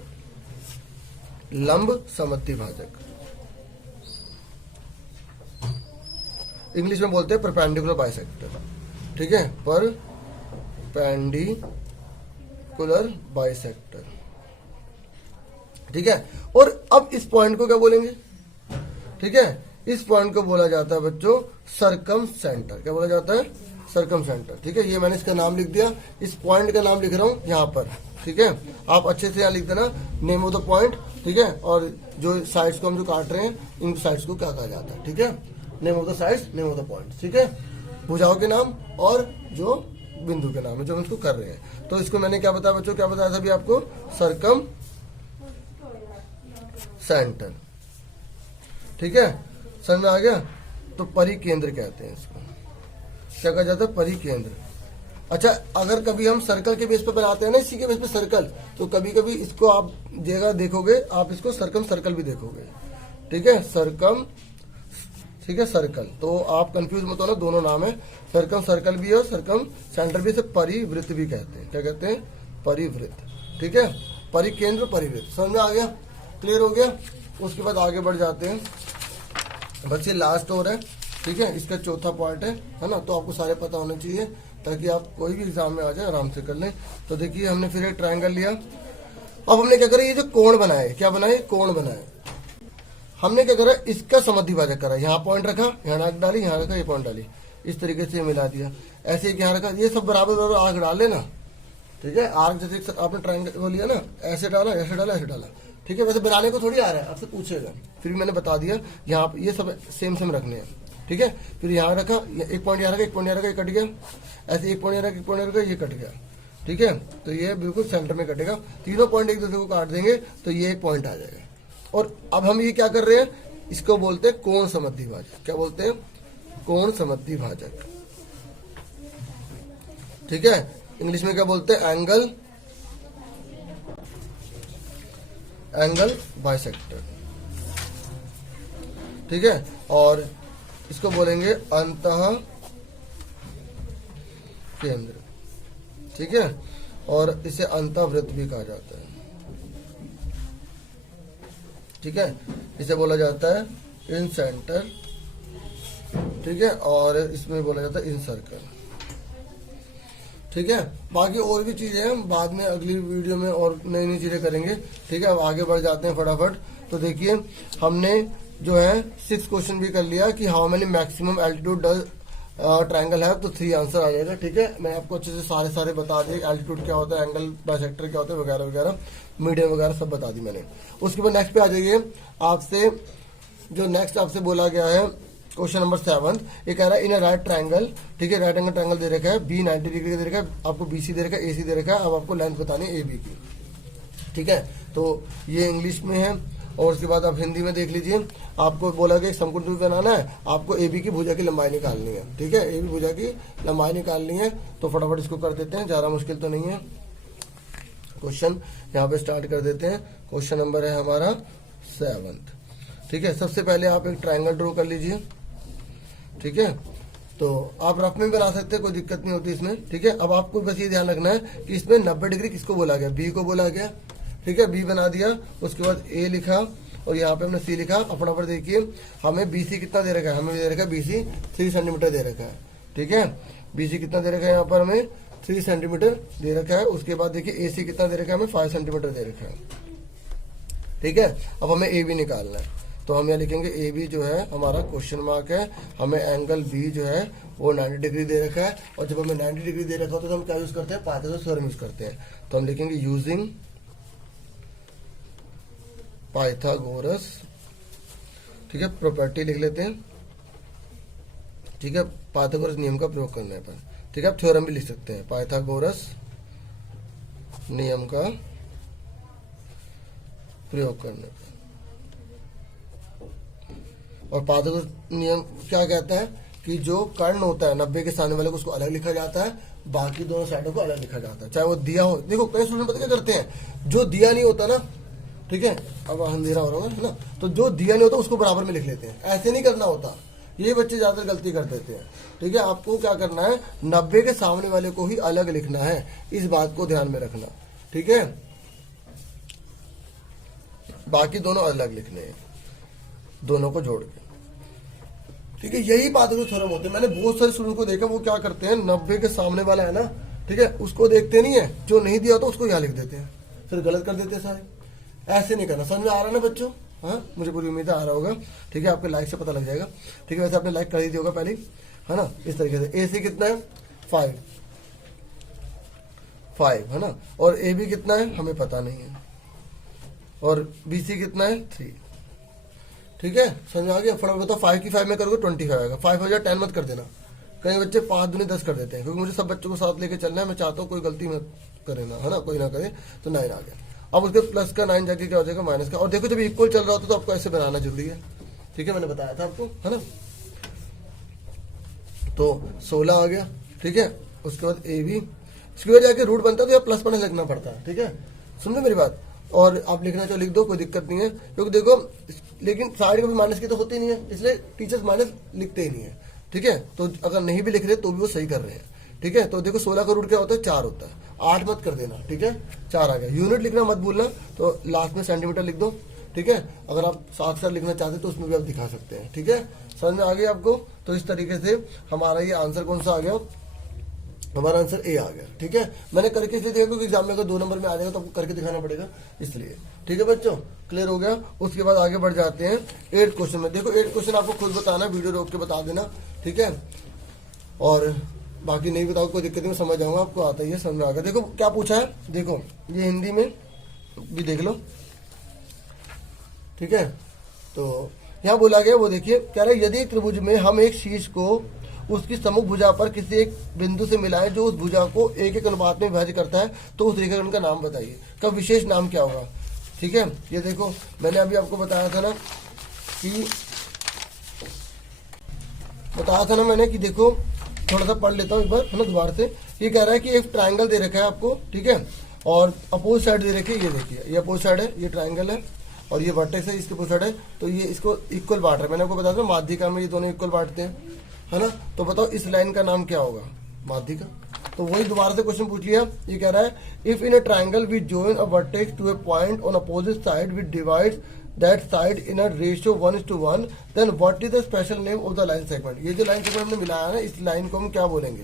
लंब समद्विभाजक, इंग्लिश में बोलते हैं परपेंडिकुलर बाइसेक्टर, ठीक है, परपेंडिकुलर बाइसेक्टर, ठीक है। और अब इस पॉइंट को क्या बोलेंगे, ठीक है, इस पॉइंट को बोला जाता है बच्चों सरकम सेंटर। क्या बोला जाता है, सरकम सेंटर, ठीक है। ये मैंने इसका नाम लिख दिया, इस पॉइंट का नाम लिख रहा हूं यहाँ पर, ठीक है। आप अच्छे से यहाँ लिख देना, नेम ऑफ द पॉइंट, ठीक है, और जो साइड्स को हम जो काट रहे हैं, इन साइड्स को क्या कहा जाता है, ठीक है, name of the sides, name of the point, ठीक है, भुजाओं के नाम और जो बिंदु के नाम है जो हम इसको कर रहे हैं। तो इसको मैंने क्या बताया बच्चों, क्या बताया था अभी आपको, सरकम सेंटर, ठीक है, समझ में आ गया। तो परिकेंद्र कहते हैं इसको, क्या कहा जाता है, परिकेंद्र। अच्छा, अगर कभी हम सर्कल के बेस पे बनाते हैं ना, इसी के बेस पे सर्कल, तो कभी कभी इसको आप जगह देखोगे, आप इसको सरकम सर्कल भी देखोगे, ठीक है, सरकम, ठीक है, सर्कल। तो आप कंफ्यूज मत होना, दोनों नाम है, सरकम सर्कल भी है और सरकम सेंटर भी, से परिवृत्त भी कहते हैं। क्या कहते हैं, परिवृत्त, ठीक है, परिकेंद्र परिवृत्त। समझ में आ गया, क्लियर हो गया। उसके बाद आगे बढ़ जाते हैं, बस ये लास्ट और है, ठीक है, इसका चौथा पार्ट है ना। तो आपको सारे पता होने चाहिए ताकि आप कोई भी एग्जाम में आ जाए आराम से कर लें। तो देखिए हमने फिर एक ट्रायंगल लिया, अब हमने क्या करा, ये जो कोण बनाए, क्या बनाए, कोण बनाए, हमने क्या करा, इसका समद्विभाजक करा, यहाँ पॉइंट रखा, यहाँ आग डाली, यहाँ रखा, ये पॉइंट डाली, इस तरीके से मिला दिया, ऐसे ही यहाँ रखा, ये सब बराबर बराबर आग डाल लेना, ठीक है। आर्क जैसे आपने ट्रायंगल वो लिया ना, ऐसे डाला, ऐसे डाला, ऐसे डाला, ठीक है। वैसे बनाने को थोड़ी आ रहा है, आपसे पूछेगा, फिर भी मैंने बता दिया, यहाँ ये सब सेम सेम रखने हैं, ठीक है। फिर यहाँ रखा, एक पॉइंट यहाँ रखा, एक पॉइंट यहाँ रखा, ये कट गया, ऐसे एक पॉइंट यहाँ रखा, एक पॉइंट यहाँ रखा, ये कट गया, ठीक है। तो ये बिल्कुल सेंटर में कटेगा, तीनों पॉइंट एक दूसरे को काट देंगे तो ये एक पॉइंट आ जाएगा। और अब हम ये क्या कर रहे हैं, इसको बोलते हैं कोण समद्विभाजक। क्या बोलते हैं, कोण समद्विभाजक, ठीक है। इंग्लिश में क्या बोलते हैं, एंगल, एंगल बाइसेक्टर, ठीक है। और इसको बोलेंगे अंतः केंद्र, ठीक है, और इसे अंतःवृत्त भी कहा जाता है, ठीक है। इसे बोला जाता है इन सेंटर, ठीक है, और इसमें बोला जाता है इन सर्कल, ठीक है। बाकी और भी चीजें हम बाद में अगली वीडियो में और नई नई चीजें करेंगे, ठीक है। अब आगे बढ़ जाते हैं फटाफट। तो देखिए हमने जो है 6 क्वेश्चन भी कर लिया कि how many maximum altitude does triangle है, तो 3 आंसर आ जाएगा, ठीक है। मैं आपको अच्छे से सारे बता दिए, एल्टीट्यूड क्या होता है, एंगल बाइसेक्टर क्या होता है, वगैरह वगैरह, मीडियम वगैरह सब बता दी मैंने। उसके बाद नेक्स्ट पे आ जाइए, आपसे जो नेक्स्ट आपसे बोला गया है क्वेश्चन नंबर 7, ये कह रहा है इन राइट ट्रायंगल, ठीक है, राइट एंगल ट्रायंगल दे रखा है, बी 90 डिग्री का दे रखा है, आपको बीसी दे रखा है, एसी दे रखा है, अब आपको लेंथ बतानी है एबी की, ठीक है। तो ये इंग्लिश में है, और उसके बाद आप हिंदी में देख लीजिए, आपको बोला कि समकोण त्रिभुज बनाना है, आपको एबी की भुजा की लंबाई निकालनी है, ठीक है, एबी भुजा की लंबाई निकालनी है। तो फटाफट इसको कर देते हैं, ज्यादा मुश्किल तो नहीं है। क्वेश्चन यहाँ पे स्टार्ट कर देते हैं। क्वेश्चन नंबर है हमारा 7, ठीक है। सबसे पहले आप एक ट्रायंगल ड्रॉ कर लीजिए, ठीक है। तो आप रफ में बना सकते हैं, कोई दिक्कत नहीं होती इसमें, ठीक है। अब आपको बस ये ध्यान रखना है कि इसमें 90 डिग्री किसको बोला गया, बी को बोला गया, ठीक है। बी बना दिया, उसके बाद ए लिखा और यहाँ पे हमने सी लिखा। अपना पर देखिए हमें बीसी कितना दे रखा है, हमें दे रखा है बीसी 3 सेंटीमीटर दे रखा है, ठीक है। बीसी कितना दे रखा है, यहाँ पर हमें 3 सेंटीमीटर दे रखा है। उसके बाद देखिए एसी कितना दे रखा है, हमें 5 सेंटीमीटर दे रखा है, ठीक है। अब हमें ए बी निकालना है, तो हम यहाँ लिखेंगे ए बी जो है हमारा क्वेश्चन मार्क है। हमें एंगल बी जो है वो 90 डिग्री दे रखा है, और जब हमें 90 डिग्री दे रखा होता है तो हम क्या यूज करते हैं, पाइथागोरस थ्योरम यूज करते हैं। तो हम लिखेंगे यूजिंग पाइथागोरस, ठीक है, प्रॉपर्टी लिख लेते हैं, ठीक है, पाइथागोरस नियम का प्रयोग करने पर, ठीक है। आप थ्योरम भी लिख सकते हैं, पाइथागोरस नियम का प्रयोग करने पर। और पाइथागोरस नियम क्या कहता है कि जो कर्ण होता है 90 के सामने वाले को उसको अलग लिखा जाता है, बाकी दोनों साइडों को अलग लिखा जाता है, चाहे वो दिया हो। देखो कई स्टूडेंट पता क्या करते हैं, जो दिया नहीं होता ना, ठीक है, अब अंधेरा हो रहा है ना, तो जो दिया नहीं होता उसको बराबर में लिख लेते हैं। ऐसे नहीं करना होता, ये बच्चे ज्यादातर गलती कर देते हैं, ठीक है। आपको क्या करना है, 90 के सामने वाले को ही अलग लिखना है, इस बात को ध्यान में रखना, ठीक है। बाकी दोनों अलग लिखने हैं, दोनों को जोड़ के, ठीक है। यही पाइथागोरस थ्योरम होते हैं। मैंने बहुत सारे स्टूडेंट को देखा, वो क्या करते हैं, 90 के सामने वाला है ना, ठीक है, उसको देखते नहीं है, जो नहीं दिया होता उसको यहाँ लिख देते हैं, फिर गलत कर देते हैं सारे। ऐसे नहीं करना। समझ में आ रहा है ना बच्चों, हाँ, मुझे पूरी उम्मीद है आ रहा होगा, ठीक है। आपके लाइक से पता लग जाएगा, ठीक है। वैसे आपने लाइक कर ही दिया होगा पहले, है ना। इस तरीके से ए सी कितना है, 5 है ना, और ए बी कितना है हमें पता नहीं है, और बी सी कितना है 3, ठीक है। समझ आ गया। फटाफट बताओ, 5 की 5 में करोगे 25 आएगा। 5 हो जाए 10 मत कर देना, कई बच्चे 5 दूनी 10 कर देते हैं, क्योंकि मुझे सब बच्चों को साथ लेके चलना है, मैं चाहता हूँ कोई गलती मत करे ना, है ना, कोई ना करे। तो 9 आ गया। अब उसके प्लस का 9 जाके क्या हो जाएगा, माइनस का। और देखो जब इक्वल चल रहा होता है तो आपको ऐसे बनाना जरूरी है, ठीक है, मैंने बताया था आपको, है ना। तो 16 आ गया, ठीक है। उसके बाद ए बी, इसके बाद जाके रूट बनता है तो यहाँ प्लस माइनस लिखना पड़ता है, ठीक है। समझो मेरी बात। और आप लिखना चाहो लिख दो, कोई दिक्कत नहीं है, क्योंकि देखो लेकिन साइड में भी माइनस की तो होती नहीं है, इसलिए टीचर्स माइनस लिखते ही नहीं है, ठीक है। तो अगर नहीं भी लिख रहे तो भी वो सही कर रहे हैं, ठीक है। तो देखो 16 का रूट क्या होता है, 4 होता है, 8 मत कर देना, ठीक है। 4 आ गया। यूनिट लिखना मत भूलना, तो लास्ट में सेंटीमीटर लिख दो, ठीक है। अगर आप साथ साथ लिखना चाहते तो उसमें भी आप दिखा सकते हैं, ठीक है। समझ में आ गया आपको। तो इस तरीके से हमारा ये आंसर कौन सा आ गया, हमारा आंसर ए आ गया, ठीक है। मैंने करके इसलिए दिया क्योंकि एग्जाम में अगर 2 नंबर में आ जाएगा तो आपको करके दिखाना पड़ेगा, इसलिए, ठीक है बच्चों। क्लियर हो गया। उसके बाद आगे बढ़ जाते हैं 8 क्वेश्चन में। देखो 8 क्वेश्चन आपको खुद बताना, वीडियो रोक के बता देना, ठीक है। और बाकी नहीं बताओ कोई दिक्कत नहीं, समझ जाऊंगा, आपको आता ही है, समझ में आ गया। देखो क्या पूछा है, देखो ये हिंदी में भी देख लो, ठीक है। तो यहाँ बोला गया, वो देखिए कह रहे यदि त्रिभुज में हम एक शीर्ष को उसकी सम्मुख भुजा पर किसी एक बिंदु से मिलाएं जो उस भुजा को एक अनुपात में विभाजित करता है, तो उस रेखाखंड का नाम बताइए, का विशेष नाम क्या होगा, ठीक है। ये देखो मैंने अभी आपको बताया था ना कि देखो थोड़ा सा पढ़ लेता हूँ एक बार, है ना, दोबारा से। ये कह रहा है कि एक ट्रायंगल दे रखा है आपको, ठीक है, और अपोज साइड दे रखी है, ये देखिए ये अपोज साइड है, ये ट्रायंगल है, और ये वर्टेक्स है, इसके अपोज साइड है, तो ये इसको इक्वल बांट रहा है। मैंने आपको बताया था माध्यिका में ये दोनों इक्वल बांटते हैं, है ना। तो बताओ इस लाइन का नाम क्या होगा, माध्यिका। तो वही दोबारा से क्वेश्चन पूछ लिया। ये कह रहा है if in a triangle we join a vertex to a point on opposite side which divides that side in a ratio 1:1, then what is the special name of the line segment. ये जो line segment हमने मिलाया है ना, इस line को हम क्या बोलेंगे,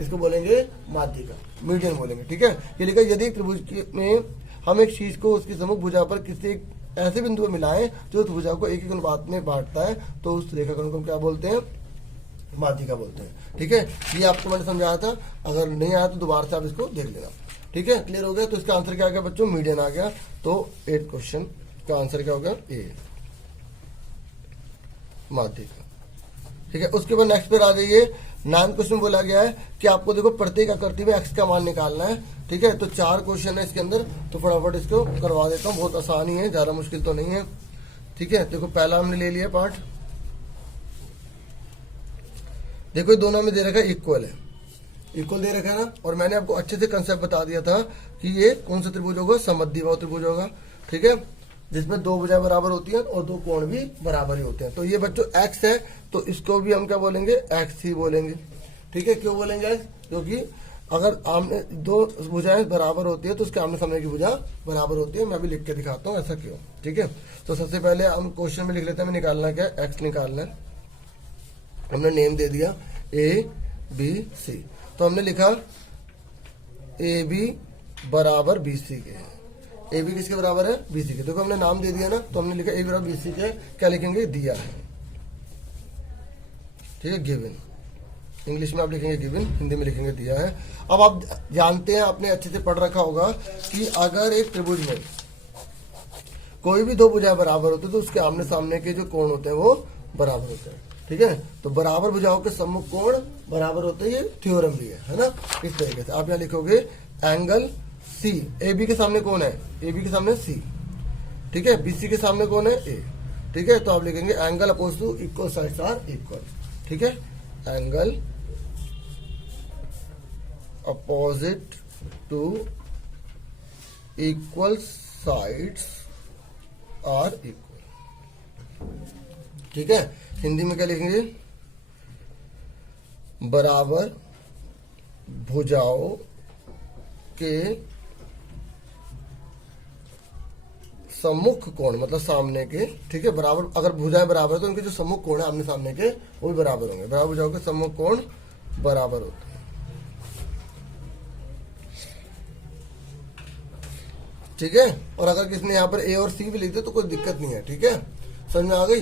इसको बोलेंगे माध्यिका, मीडियन बोलेंगे, ठीक है। ये लिखा यदि त्रिभुज में हम एक शीर्ष को उसकी सम्मुख भुजा पर किसी एक ऐसे बिंदु पर मिलाएं जो उस भुजा को एक अनुपात में बांटता है, तो उस रेखाखंड को हम क्या बोलते हैं, माध्यिका बोलते हैं, ठीक है। ये आपको मैंने समझाया था, अगर नहीं आया तो दोबारा से आप इसको देख लेना, ठीक है। क्लियर हो गया। तो इसका आंसर क्या आ गया बच्चों, मीडियन आ गया। तो 8 क्वेश्चन का आंसर क्या होगा, ए, माध्यिका, ठीक है। उसके बाद नेक्स्ट पर आ जाइए। 9 क्वेश्चन बोला गया है कि आपको देखो प्रत्येक आकृति में एक्स का मान निकालना है, ठीक है। तो 4 क्वेश्चन है इसके अंदर, तो फटाफट इसको करवा देता हूँ, बहुत आसान ही है, ज्यादा मुश्किल तो नहीं है, ठीक है। देखो पहला हमने ले लिया पार्ट, देखो दोनों में दे रखा है इक्वल है, इक्वल दे रखा है ना, और मैंने आपको अच्छे से कंसेप्ट बता दिया था कि ये कौन सा त्रिभुज होगा, समद्विबाहु त्रिभुज होगा, ठीक है। जिसमें दो भुजाएं बराबर होती हैं और दो कोण भी बराबर ही होते हैं। तो ये बच्चों x है, तो इसको भी हम क्या बोलेंगे, x ही बोलेंगे। ठीक है, क्यों बोलेंगे? क्योंकि अगर आमने दो भुजाएं बराबर होती है तो उसके आमने सामने की भुजा बराबर होती है। मैं भी लिख के दिखाता हूँ ऐसा क्यों। ठीक है, तो सबसे पहले हम क्वेश्चन में लिख लेते हैं, हमें निकालना क्या है, x निकालना है। हमने नेम दे दिया ABC, तो हमने लिखा AB बराबर BC के। AB किसके बराबर है? BC के। देखो हमने नाम दे दिया ना, तो हमने लिखा AB बराबर BC के, क्या लिखेंगे, दिया है। ठीक है, गिवन, इंग्लिश में आप लिखेंगे गिवन, हिंदी में लिखेंगे दिया है। अब आप जानते हैं, आपने अच्छे से पढ़ रखा होगा कि अगर एक त्रिभुज में कोई भी दो भुजाएं बराबर होते हैं तो उसके आमने सामने के जो कोण होते हैं वो बराबर होते हैं। ठीक है, तो बराबर भुजाओं के सम्मुख कोण बराबर होते हैं, ये थ्योरम भी है ना। इस तरीके से आप यहाँ लिखोगे एंगल C, AB के सामने कौन है, AB के सामने C। ठीक है, BC के सामने कौन है, A। ठीक है, तो आप लिखेंगे angle opposite to equal sides are equal. ठीक है, angle opposite to equal sides are equal. ठीक है, हिंदी में क्या लिखेंगे, बराबर भुजाओं के सम्मुख कोण, मतलब सामने के। ठीक है, बराबर, अगर भुजाएं बराबर है तो उनके जो सम्मुख कोण है आमने सामने के वो भी बराबर होंगे। बराबर भुजाओं के सम्मुख कोण बराबर होते हैं। ठीक है, और अगर किसने यहाँ पर A और C भी लिख दे तो कोई दिक्कत नहीं है। ठीक है, समझ में आ गई।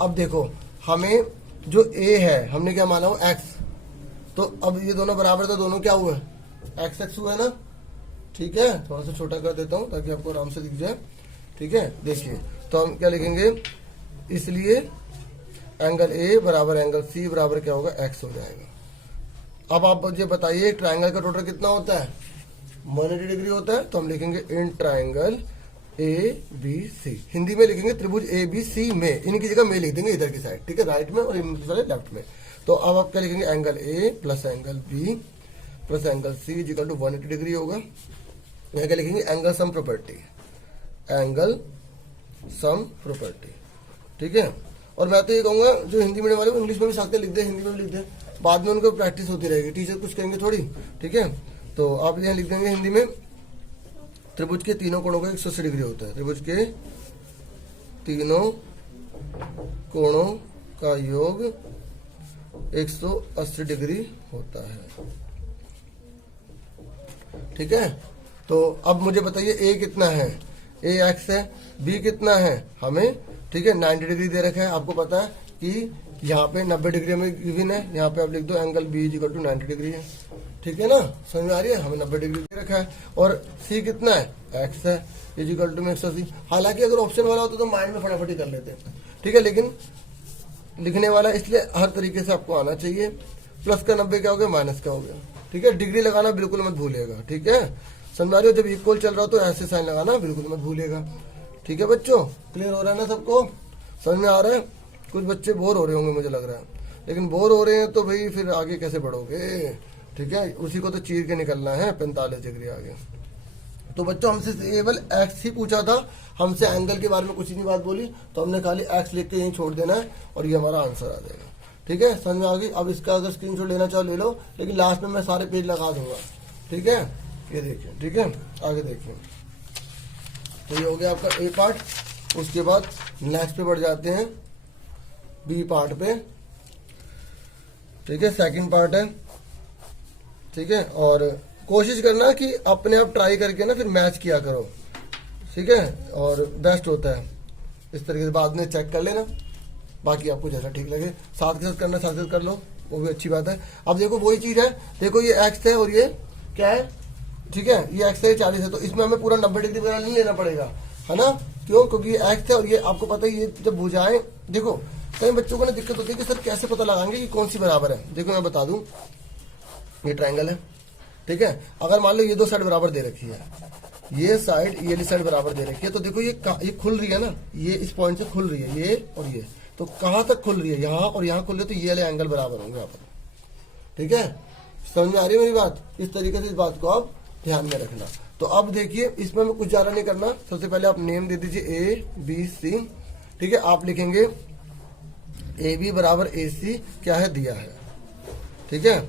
अब देखो, हमें जो A है हमने क्या माना, वो x, तो अब ये दोनों बराबर, तो दोनों क्या हुए, x x हुआ है ना। ठीक है, थोड़ा सा छोटा कर देता हूं ताकि आपको आराम से दिख जाए। ठीक है, देखिए, तो हम क्या लिखेंगे, इसलिए एंगल A बराबर एंगल C बराबर क्या होगा, x हो जाएगा। अब आप मुझे बताइए, ट्राइंगल का टोटल कितना होता है, 180 डिग्री होता है। तो हम लिखेंगे इन ट्राइंगल ABC, हिंदी में लिखेंगे त्रिभुज ABC में, इनकी जगह में लिख देंगे इधर की साइड। ठीक है, राइट में, और इनकी साइड लेफ्ट में। तो अब आप क्या लिखेंगे, angle A plus angle B plus angle C equal to 180 degree होगा। यहाँ क्या लिखेंगे, angle sum property, angle sum property. ठीक है, और मैं तो ये कहूंगा जो हिंदी मीडियम वाले इंग्लिश में भी सकते लिख दे, हिंदी में भी लिख दे, बाद में उनको प्रैक्टिस होती रहेगी, टीचर कुछ कहेंगे थोड़ी। ठीक है, तो आप यहाँ लिख देंगे हिंदी में, त्रिभुज के तीनों कोणों का 180 डिग्री होता है। त्रिभुज के तीनों कोणों का योग 180 डिग्री होता है। ठीक है, तो अब मुझे बताइए A कितना है, A x है, B कितना है हमें। ठीक है, 90 डिग्री दे रखा है, आपको पता है कि यहाँ पे 90 डिग्री में गिवन है, यहाँ पे आप लिख दो angle B equal to 90 degree है। ठीक है ना, समझ में आ रही है, हमें 90 डिग्री दे रखा है। और C कितना है, x है, इक्वल टू 180। हालांकि अगर ऑप्शन वाला होता तो माइंड में फटाफट ही कर लेते हैं। ठीक है, लेकिन लिखने वाला, इसलिए हर तरीके से आपको आना चाहिए। प्लस का 90 क्या हो गया, माइनस का हो गया। ठीक है, डिग्री लगाना बिल्कुल मत भूलिएगा। ठीक है, समझ आ रही हो, जब इक्वल चल रहा हो तो ऐसे साइन लगाना बिल्कुल मत भूलिएगा। ठीक है बच्चों, क्लियर हो रहा है ना सबको, समझ में आ रहा है। कुछ बच्चे बोर हो रहे होंगे मुझे लग रहा है, लेकिन बोर हो रहे हैं तो भाई फिर आगे कैसे बढ़ोगे। ठीक है, उसी को तो चीर के निकलना है 45 डिग्री आगे। तो बच्चों हमसे केवल x ही पूछा था, हमसे एंगल के बारे में कुछ ही नहीं बात बोली, तो हमने खाली x लिख के यहीं छोड़ देना है और ये हमारा आंसर आ जाएगा। ठीक है, समझ में आ गई। अब इसका अगर स्क्रीनशॉट लेना चाहो ले लो, लेकिन लास्ट में मैं सारे पेज लगा दूंगा। ठीक है, ये देखिए। ठीक है, आगे देखिए, तो ये हो गया आपका A पार्ट। उसके बाद नेक्स्ट पे बढ़ जाते हैं B पार्ट पे। ठीक है, सेकंड पार्ट है। ठीक है, और कोशिश करना कि अपने आप ट्राई करके ना फिर मैच किया करो। ठीक है, और बेस्ट होता है इस तरीके से, बाद में चेक कर लेना, बाकी आपको जैसा ठीक लगे। साथ के साथ करना, साथ के साथ कर लो, वो भी अच्छी बात है। अब देखो वही चीज है, देखो ये x है और ये क्या है। ठीक है, ये x है, 40 है, तो इसमें हमें पूरा 90 डिग्री वगैरह नहीं लेना पड़ेगा, है ना। क्यों, क्योंकि ये x है और ये आपको पता है, ये जब भुजाएं, देखो कई बच्चों को ना दिक्कत होती है कि सर कैसे पता लगाएंगे कि कौन सी बराबर है। देखो मैं बता दूं, ये ट्रायंगल है। ठीक है, अगर मान लो ये दो साइड बराबर दे रखी है, ये साइड ये वाली साइड बराबर दे रखी है, तो देखो ये खुल रही है ना, ये इस पॉइंट से खुल रही है, ये और ये, तो कहां तक खुल रही है, यहाँ और यहाँ खुल रही है, तो ये वाले एंगल बराबर होंगे यहाँ पर। ठीक है, समझ में आ रही है मेरी बात। इस तरीके से इस बात को आप ध्यान में रखना। तो अब देखिए इसमें हमें कुछ ज्यादा नहीं करना। सबसे पहले आप नेम दे दीजिए ए बी सी, ठीक है। आप लिखेंगे ए बी बराबर ए सी क्या है, दिया है, ठीक है,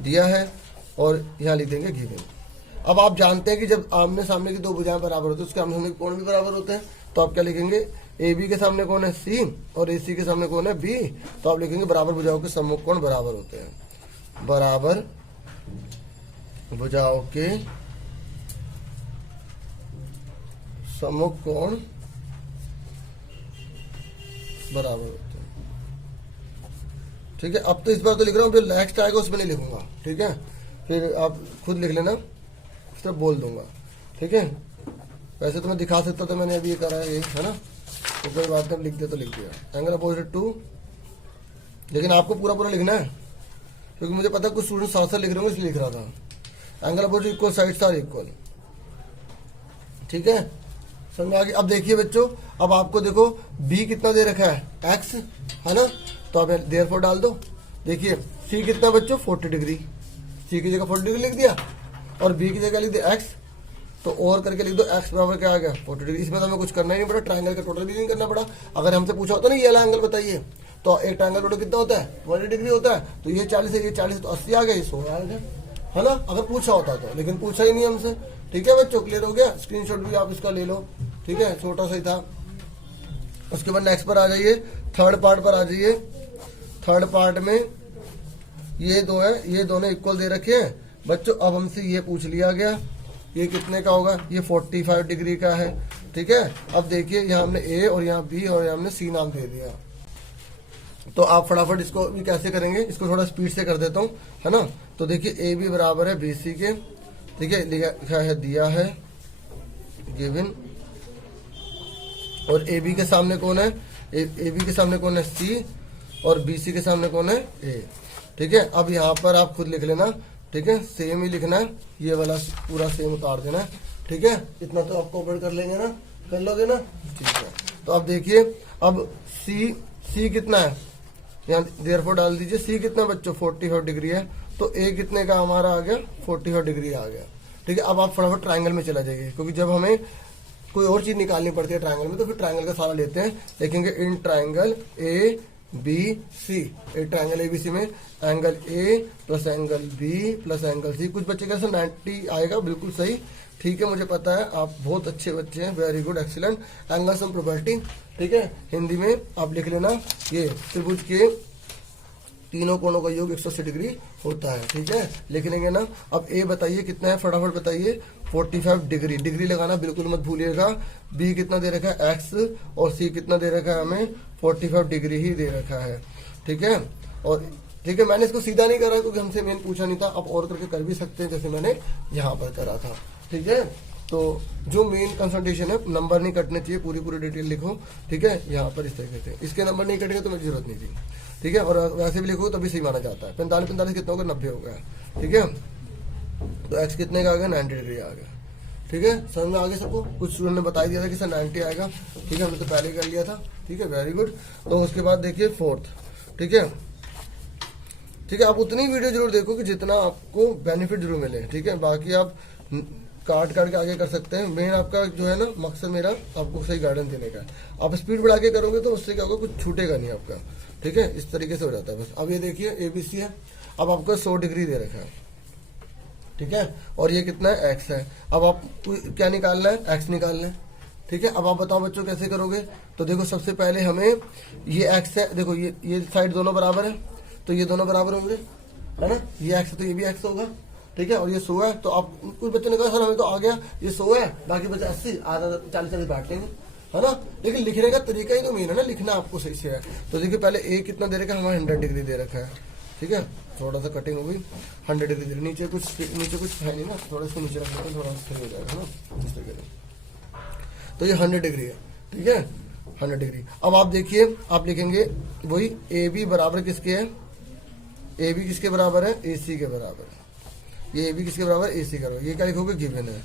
दिया है, और यहाँ लिख देंगे गिवन। अब आप जानते हैं कि जब आमने सामने की दो भुजाएं बराबर होती है उसके आमने सामने के कोण भी बराबर होते हैं। तो आप क्या लिखेंगे, ए बी के सामने कौन है सी और ए सी के सामने कौन है बी। तो आप लिखेंगे बराबर भुजाओं के सम्मुख कोण बराबर होते हैं, बराबर भुजाओं के सम्मुख कोण बराबर होते हैं, ठीक है। अब तो इस बार तो लिख रहा हूँ, जो नेक्स्ट आएगा उसमें नहीं लिखूंगा, ठीक है। फिर आप खुद लिख लेना, उस तरफ बोल दूंगा, ठीक है। वैसे तो मैं दिखा सकता था, मैंने अभी ये करा है, ये है ना, तो कोई बात नहीं, लिख दिया तो लिख दिया। एंगल अपोजिट टू, लेकिन आपको पूरा पूरा लिखना है क्योंकि मुझे पता है कुछ स्टूडेंट साथ साथ लिख रहे होंगे, इसलिए लिख रहा था। Angle opposite equal sides are equal, ठीक है, समझ आ गई। अब देखिए बच्चों, अब आपको देखो बी कितना दे रखा है एक्स, है ना, तो आप देयरफॉर डाल दो। देखिए सी कितना बच्चों 40 डिग्री, सी की जगह 40 डिग्री लिख दिया और बी की जगह लिख दिया एक्स, तो और करके लिख दो एक्स बराबर क्या आ गया 40 डिग्री। इसमें तो हमें कुछ करना ही नहीं पड़ा, ट्रायंगल का टोटल भी नहीं करना पड़ा। अगर हमसे पूछा होता ना ये वाला एंगल बताइए, तो एक ट्रायंगल टोटल कितना होता है 180 डिग्री होता है, तो ये 40 है, ये 40 तो 80 आ गया, ये 100 आ गया, है ना, अगर पूछा होता तो। लेकिन पूछा ही नहीं हमसे, ठीक है बच्चों, क्लियर हो गया। स्क्रीनशॉट भी आप इसका ले लो, ठीक है, छोटा सा ही था। उसके बाद नेक्स्ट पर आ जाइए, थर्ड पार्ट पर आ जाइए। थर्ड पार्ट में ये दो है, ये दोनों इक्वल दे रखे हैं बच्चों। अब हमसे ये पूछ लिया गया, ये कितने का होगा, ये 45 डिग्री का है, ठीक है। अब देखिए यहाँ हमने ए और यहाँ बी और यहाँ हमने सी नाम दे दिया। तो आप फटाफट इसको भी कैसे करेंगे, इसको थोड़ा स्पीड से कर देता हूँ, है ना। तो देखिए ए बी बराबर है बी सी के, ठीक है, लिखा है दिया है गिवन, और ए बी के सामने कौन है, ए बी के सामने कौन है सी और बी सी के सामने कौन है ए, ठीक है। अब यहाँ पर आप खुद लिख लेना, ठीक है, सेम ही लिखना है, ये वाला पूरा सेम उतार देना है, ठीक है। इतना तो आप कॉपरेट कर लेंगे ना, कर लोगे ना, ठीक है। तो अब देखिए, अब सी कितना है, यहाँ देयरफॉर डाल दीजिए। सी कितना बच्चों 45 डिग्री है, तो ए कितने का हमारा आ गया 45 डिग्री आ गया, ठीक है। अब आप फटाफट ट्रायंगल में चला जाइए, क्योंकि जब हमें कोई और चीज निकालनी पड़ती है ट्रायंगल में, तो फिर ट्रायंगल का सारा लेते हैं, देखेंगे in triangle A B C, triangle A B C में angle A plus angle B plus angle C. कुछ बच्चे कैसे 90 आएगा, बिल्कुल सही, ठीक है, मुझे पता है आप बहुत अच्छे बच्चे हैं, very good, excellent. Angle sum property, ठीक है, हिंदी में आप लिख लेना, ये त्रिभुज के तीनों कोणों का योग 180 डिग्री होता है, ठीक है, लिख लेंगे ना। अब ए बताइए कितना है, फटाफट बताइए 45 डिग्री, डिग्री लगाना बिल्कुल मत भूलिएगा। बी कितना दे रखा है एक्स, और सी कितना दे रखा है हमें 45 डिग्री ही दे रखा है, ठीक है। और ठीक है, मैंने इसको सीधा नहीं करा क्योंकि हमसे मेन पूछा नहीं था, आप और करके कर भी सकते हैं जैसे मैंने यहाँ पर करा था, ठीक है। तो जो मेन कंसंट्रेशन है, नंबर नहीं कटने चाहिए, पूरी पूरी डिटेल लिखो, ठीक है, यहाँ पर इस तरीके से। इसके नंबर नहीं कटेंगे तो मेरी जरूरत नहीं थी, ठीक है, और वैसे भी लिखो तभी सही माना जाता है। 45 कितना होगा 90 हो गया, ठीक है। तो एक्स कितने का आ गया 90 डिग्री आ गया, ठीक है, समझ में आ गया सबको। कुछ स्टूडेंट ने बता दिया था कि सर 90 आएगा, ठीक है, हमने तो पहले ही कर लिया था, ठीक है, वेरी गुड। तो उसके बाद देखिए फोर्थ, ठीक है, ठीक है, आप उतनी वीडियो जरूर देखो कि जितना आपको बेनिफिट जरूर मिले, ठीक है। बाकी आप काट के आगे कर सकते हैं, मेन आपका जो है ना मकसद मेरा आपको सही गाइडेंस देने का है। आप स्पीड बढ़ा के करोगे तो उससे क्या होगा, कुछ छूटेगा नहीं आपका, ठीक है, इस तरीके से हो जाता है बस। अब ये देखिए एबीसी है, अब आपको 100 डिग्री दे रखा है, ठीक है, और ये कितना है एक्स है। अब आप क्या निकालना है, एक्स निकालना है, ठीक है। अब आप बताओ बच्चों कैसे करोगे, तो देखो सबसे पहले हमें ये एक्स है, देखो ये साइड दोनों बराबर है, तो ये दोनों बराबर होंगे, है ना, ये एक्स है तो ये भी एक्स होगा, ठीक है, और ये 100 है। तो आप कुछ बच्चों ने कहा सर हमें तो आ गया ये 100 है, बाकी बच्चे 80 आधा 40 बांट लेंगे, है ना। लेकिन लिखने का तरीका ही तो मेन है ना, लिखना आपको सही से है। तो देखिए पहले ए कितना दे रखा है, हमारा 100 डिग्री दे रखा है, ठीक है, थोड़ा सा कटिंग हो गई, 100 डिग्री दे, नीचे कुछ है नहीं ना, थोड़ा इसको नीचे रख लेते हैं, थोड़ा सही हो जाएगा, है ना, इस तरीके से। तो ये 100 डिग्री है, ठीक है, 100 डिग्री। अब आप देखिए, आप लिखेंगे वही ए बी बराबर किसके है, ए बी किसके बराबर है, ए सी के बराबर है। ये भी किसके बराबर ए सी करो, ये क्या लिखोगे गिवन है,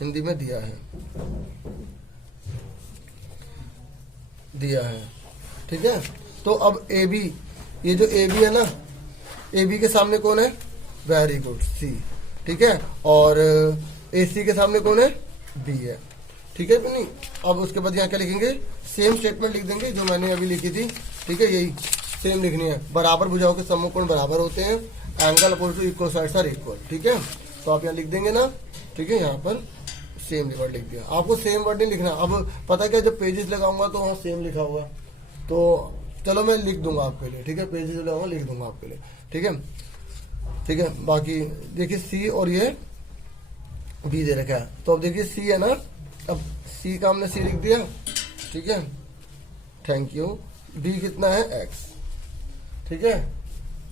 हिंदी में दिया है, दिया है, ठीक है। तो अब ए बी, ये जो ए बी है ना, ए बी के सामने कौन है, वेरी गुड सी, ठीक है, और AC के सामने कौन है, B है, ठीक है। नहीं, अब उसके बाद यहाँ क्या लिखेंगे, सेम स्टेटमेंट लिख देंगे जो मैंने अभी लिखी थी, ठीक है, यही सेम लिखनी है। बराबर भुजाओं के समकोण बराबर होते हैं, angle opposite to equal sides are equal, ठीक है। तो आप यहाँ लिख देंगे ना, ठीक है, यहाँ पर सेम वर्ड लिख दिया। आपको सेम वर्ड नहीं लिखना। अब पता क्या, जब पेजेस लगाऊंगा तो वहाँ सेम लिखा हुआ, तो चलो मैं लिख दूंगा आपके लिए, ठीक है, पेजेस लगाऊंगा लिख दूंगा आपके लिए, ठीक है, ठीक है। बाकी देखिए C और ये B दे रखा है, तो अब देखिए C है ना, अब C का हमने C लिख दिया, ठीक है, थैंक यू। B कितना है, X, ठीक है।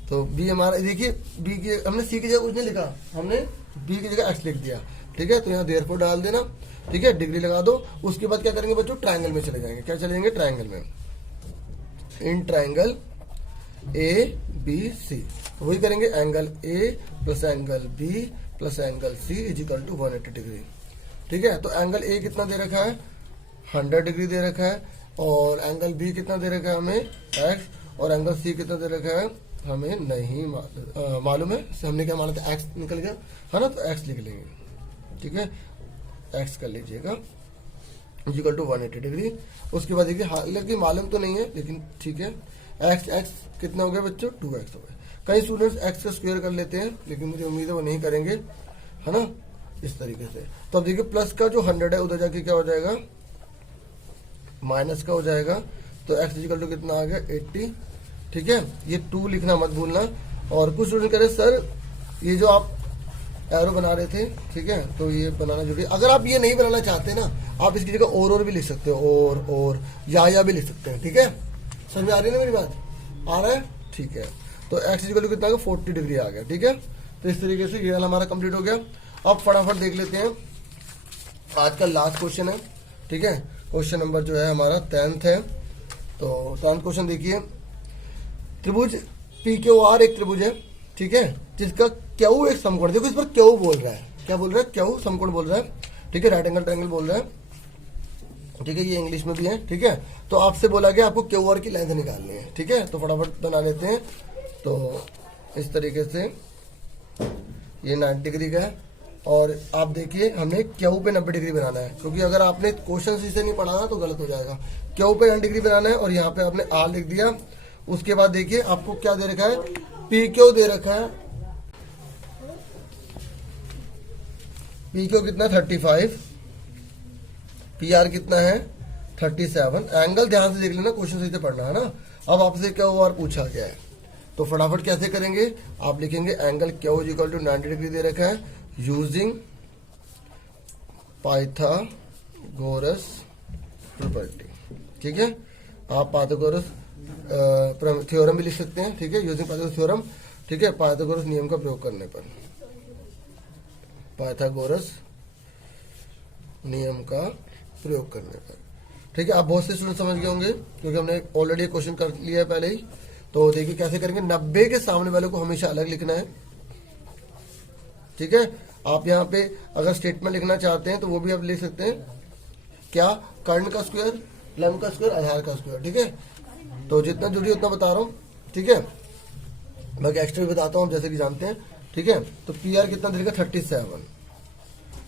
तो B हमारा, देखिए B की हमने C की जगह कुछ नहीं लिखा, हमने B की जगह X लिख दिया, ठीक है। तो यहाँ देयरफॉर डाल देना, ठीक है, डिग्री लगा दो। उसके बाद क्या करेंगे बच्चों, ट्रायंगल में चले जाएंगे। क्या चलेंगे, ट्रायंगल में, इन ट्रायंगल ABC वही करेंगे, angle A plus angle B plus angle C is equal to 180 degree, ठीक है। तो एंगल A कितना दे रखा है, 100 डिग्री दे रखा है, और एंगल B कितना दे रखा है हमें, X, और एंगल C कितना दे रखा है हमें नहीं मालूम है। हमने क्या माना था, X निकल गया है ना, तो X लिख लेंगे, ठीक है, X कर लीजिएगा इक्वल टू 180 डिग्री। उसके बाद देखिए, हालांकि मालूम तो नहीं है लेकिन ठीक है, X कितना हो गया बच्चों, 2X हो गया। कई स्टूडेंट्स X का स्क्वायर कर लेते हैं, लेकिन मुझे उम्मीद है वो नहीं करेंगे, है ना, इस तरीके से। तो अब देखिए प्लस का जो 100 है उधर जाके क्या हो जाएगा, माइनस का हो जाएगा। तो X इक्वल टू कितना आ गया, 80, ठीक है। ये 2 लिखना मत भूलना। और कुछ स्टूडेंट कह रहे सर ये जो आप एरो बना रहे थे, ठीक है, तो ये बनाना जरूरी। अगर आप ये नहीं बनाना चाहते ना, आप इसकी जगह और भी लिख सकते हो, और या भी लिख सकते हैं, ठीक है। समझ में आ रही है ना मेरी बात, आ रहा है, ठीक है। तो X इक्वल टू कितना आ गया, 40 डिग्री आ गया, ठीक है। तो इस तरीके से ये हमारा कंप्लीट हो गया। अब फटाफट देख लेते हैं आज का लास्ट क्वेश्चन है, ठीक है। क्वेश्चन नंबर जो है हमारा 10th है। तो 10th क्वेश्चन देखिए, त्रिभुज PQR एक त्रिभुज है, ठीक है, जिसका क्यू एक समकोण, देखो इस पर क्यू बोल रहा है, क्या बोल रहा है, क्यू समकोण बोल रहा है, ठीक है, राइट एंगल ट्रायंगल बोल रहा है, ठीक है, ये इंग्लिश में भी है, ठीक है। तो आपसे बोला गया आपको QR की लेंथ निकालनी है, ठीक है। तो फटाफट बना लेते हैं। तो इस तरीके से ये 90 डिग्री का है, और आप देखिए हमने क्यू पे 90 डिग्री बनाना है, क्योंकि अगर आपने क्वेश्चन इसे नहीं पढ़ा ना तो गलत हो जाएगा। क्यू पे 90 डिग्री बनाना है, और यहाँ पे आपने R लिख दिया। उसके बाद देखिए आपको क्या दे रखा है, PQ दे रखा है, PQ कितना 35, PR कितना है 37। एंगल ध्यान से देख लेना, क्वेश्चन सही से पढ़ना है ना। अब आपसे क्या और पूछा गया है, तो फटाफट कैसे करेंगे, आप लिखेंगे angle Q equal to 90 degree दे रखा है, यूजिंग पाइथागोरस प्रॉपर्टी, ठीक है। आप पाइथागोरस थ्योरम भी लिख सकते हैं, ठीक है, यूजिंग पाइथागोरस थ्योरम, ठीक है, पाइथागोरस नियम का प्रयोग करने पर, पाइथागोरस नियम का प्रयोग करने पर, ठीक है। आप बहुत से स्टूडेंट समझ गए होंगे, क्योंकि हमने ऑलरेडी क्वेश्चन कर लिया है पहले ही। तो देखिए कैसे करेंगे, 90 के सामने वाले को हमेशा अलग लिखना है, ठीक है। आप यहाँ पे अगर स्टेटमेंट लिखना चाहते हैं तो वो भी आप लिख सकते हैं, क्या, कर्ण का स्क्वायर, लंब का स्क्वायर, आधार का स्क्वायर, ठीक है। तो जितना जरूरी उतना बता रहा हूँ, ठीक है, बाकी एक्स्ट्रा भी बताता हूँ जैसे कि जानते हैं, ठीक है। तो PR कितना दे रखा है 37,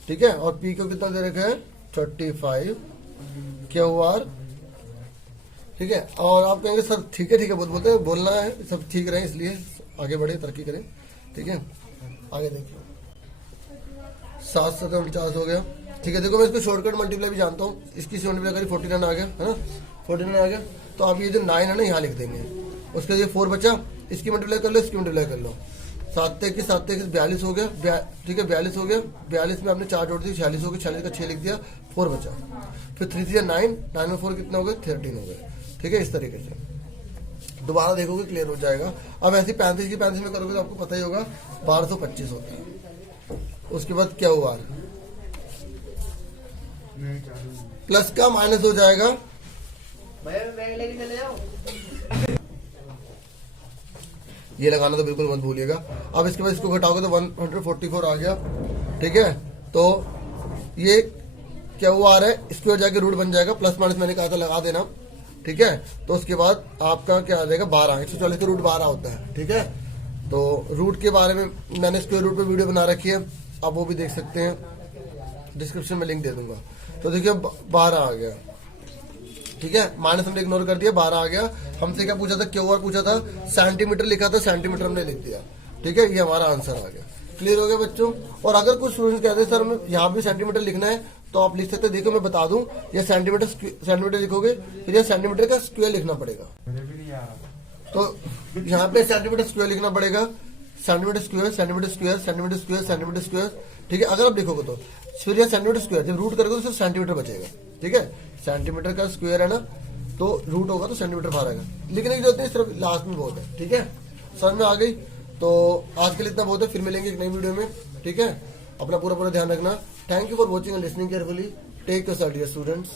ठीक है, और PQ कितना दे रखा है 35, QR, ठीक है। और आप कहेंगे सर ठीक है बोलते हैं, बोलना है सब ठीक रहे इसलिए आगे बढ़े, तरक्की करें, ठीक है। आगे देखिए 7 से 50 हो गया, ठीक है। देखो मैं इसको शॉर्टकट मल्टीप्लाई भी जानता हूँ, इसकी मल्टीप्लाई करी 49 आ गया, है ना, 49 आ गया। तो आप ये जो 9 है ना यहाँ लिख देंगे, उसके लिए 4 बचा, इसकी मल्टीप्लाई कर लो, इसकी मल्टीप्लाई कर लो, 7 के 42 हो गया, ठीक है, 42 हो गया, 42 में आपने 4 जोड़ दी, 46 हो गया, 46 का 6 लिख दिया, 4 बचा, फिर 3 3 9, 9 में 4 कितना हो गया 13 हो गया, ठीक है। इस तरीके से दोबारा देखोगे क्लियर हो जाएगा। अब ऐसी 35 की 35 में करोगे तो आपको पता ही होगा 1225 होता है। उसके बाद क्या हुआ, प्लस का माइनस हो जाएगा, ये लगाना तो बिल्कुल मत भूलिएगा। अब इसके बाद इसको घटाओगे तो 144 आ गया, ठीक है। तो ये क्या हुआ आ रहा है, इसकी वजह के रूट बन जाएगा, प्लस माइनस मैंने कहा था लगा देना, ठीक है। तो उसके बाद आपका क्या आ जाएगा 12, 140 का रूट 12 होता है, ठीक है। तो रूट के बारे में मैंने स्क्वायर रूट पे वीडियो बना रखी है, आप वो भी देख सकते हैं, डिस्क्रिप्शन में लिंक दे दूंगा। तो देखिए 12 आ गया, ठीक है, माइनस हमने इग्नोर कर दिया, 12 आ गया। हमसे क्या पूछा था, क्यू आर पूछा था, सेंटीमीटर लिखा था, सेंटीमीटर हमने लिख दिया, ठीक है, ये हमारा आंसर आ गया। क्लियर हो गया बच्चों। और अगर कुछ स्टूडेंट्स कहते हैं सर हमें यहाँ भी सेंटीमीटर लिखना है, तो आप लिख सकते हैं। देखो मैं बता दूं, ये सेंटीमीटर लिखोगे, फिर ये सेंटीमीटर का स्क्वायर लिखना पड़ेगा। तो यहाँ पे सेंटीमीटर स्क्वायर लिखना पड़ेगा, centimetre square, centimetre square, centimetre square, centimetre square, ठीक है। अगर आप लिखोगे तो फिर यह सेंटीमीटर स्क्वायर, जब रूट करोगे तो सिर्फ सेंटीमीटर बचेगा, ठीक है। सेंटीमीटर का स्क्वायर है ना, तो रूट होगा तो सेंटीमीटर बाहर आएगा। लिखने की जरूरत नहीं, सिर्फ लास्ट में बहुत है, ठीक है। समझ में आ गई। तो आज के लिए इतना बहुत है, फिर मिलेंगे एक नई वीडियो में, ठीक है। अपना पूरा ध्यान रखना। Thank you for watching and listening carefully. Take your dear students.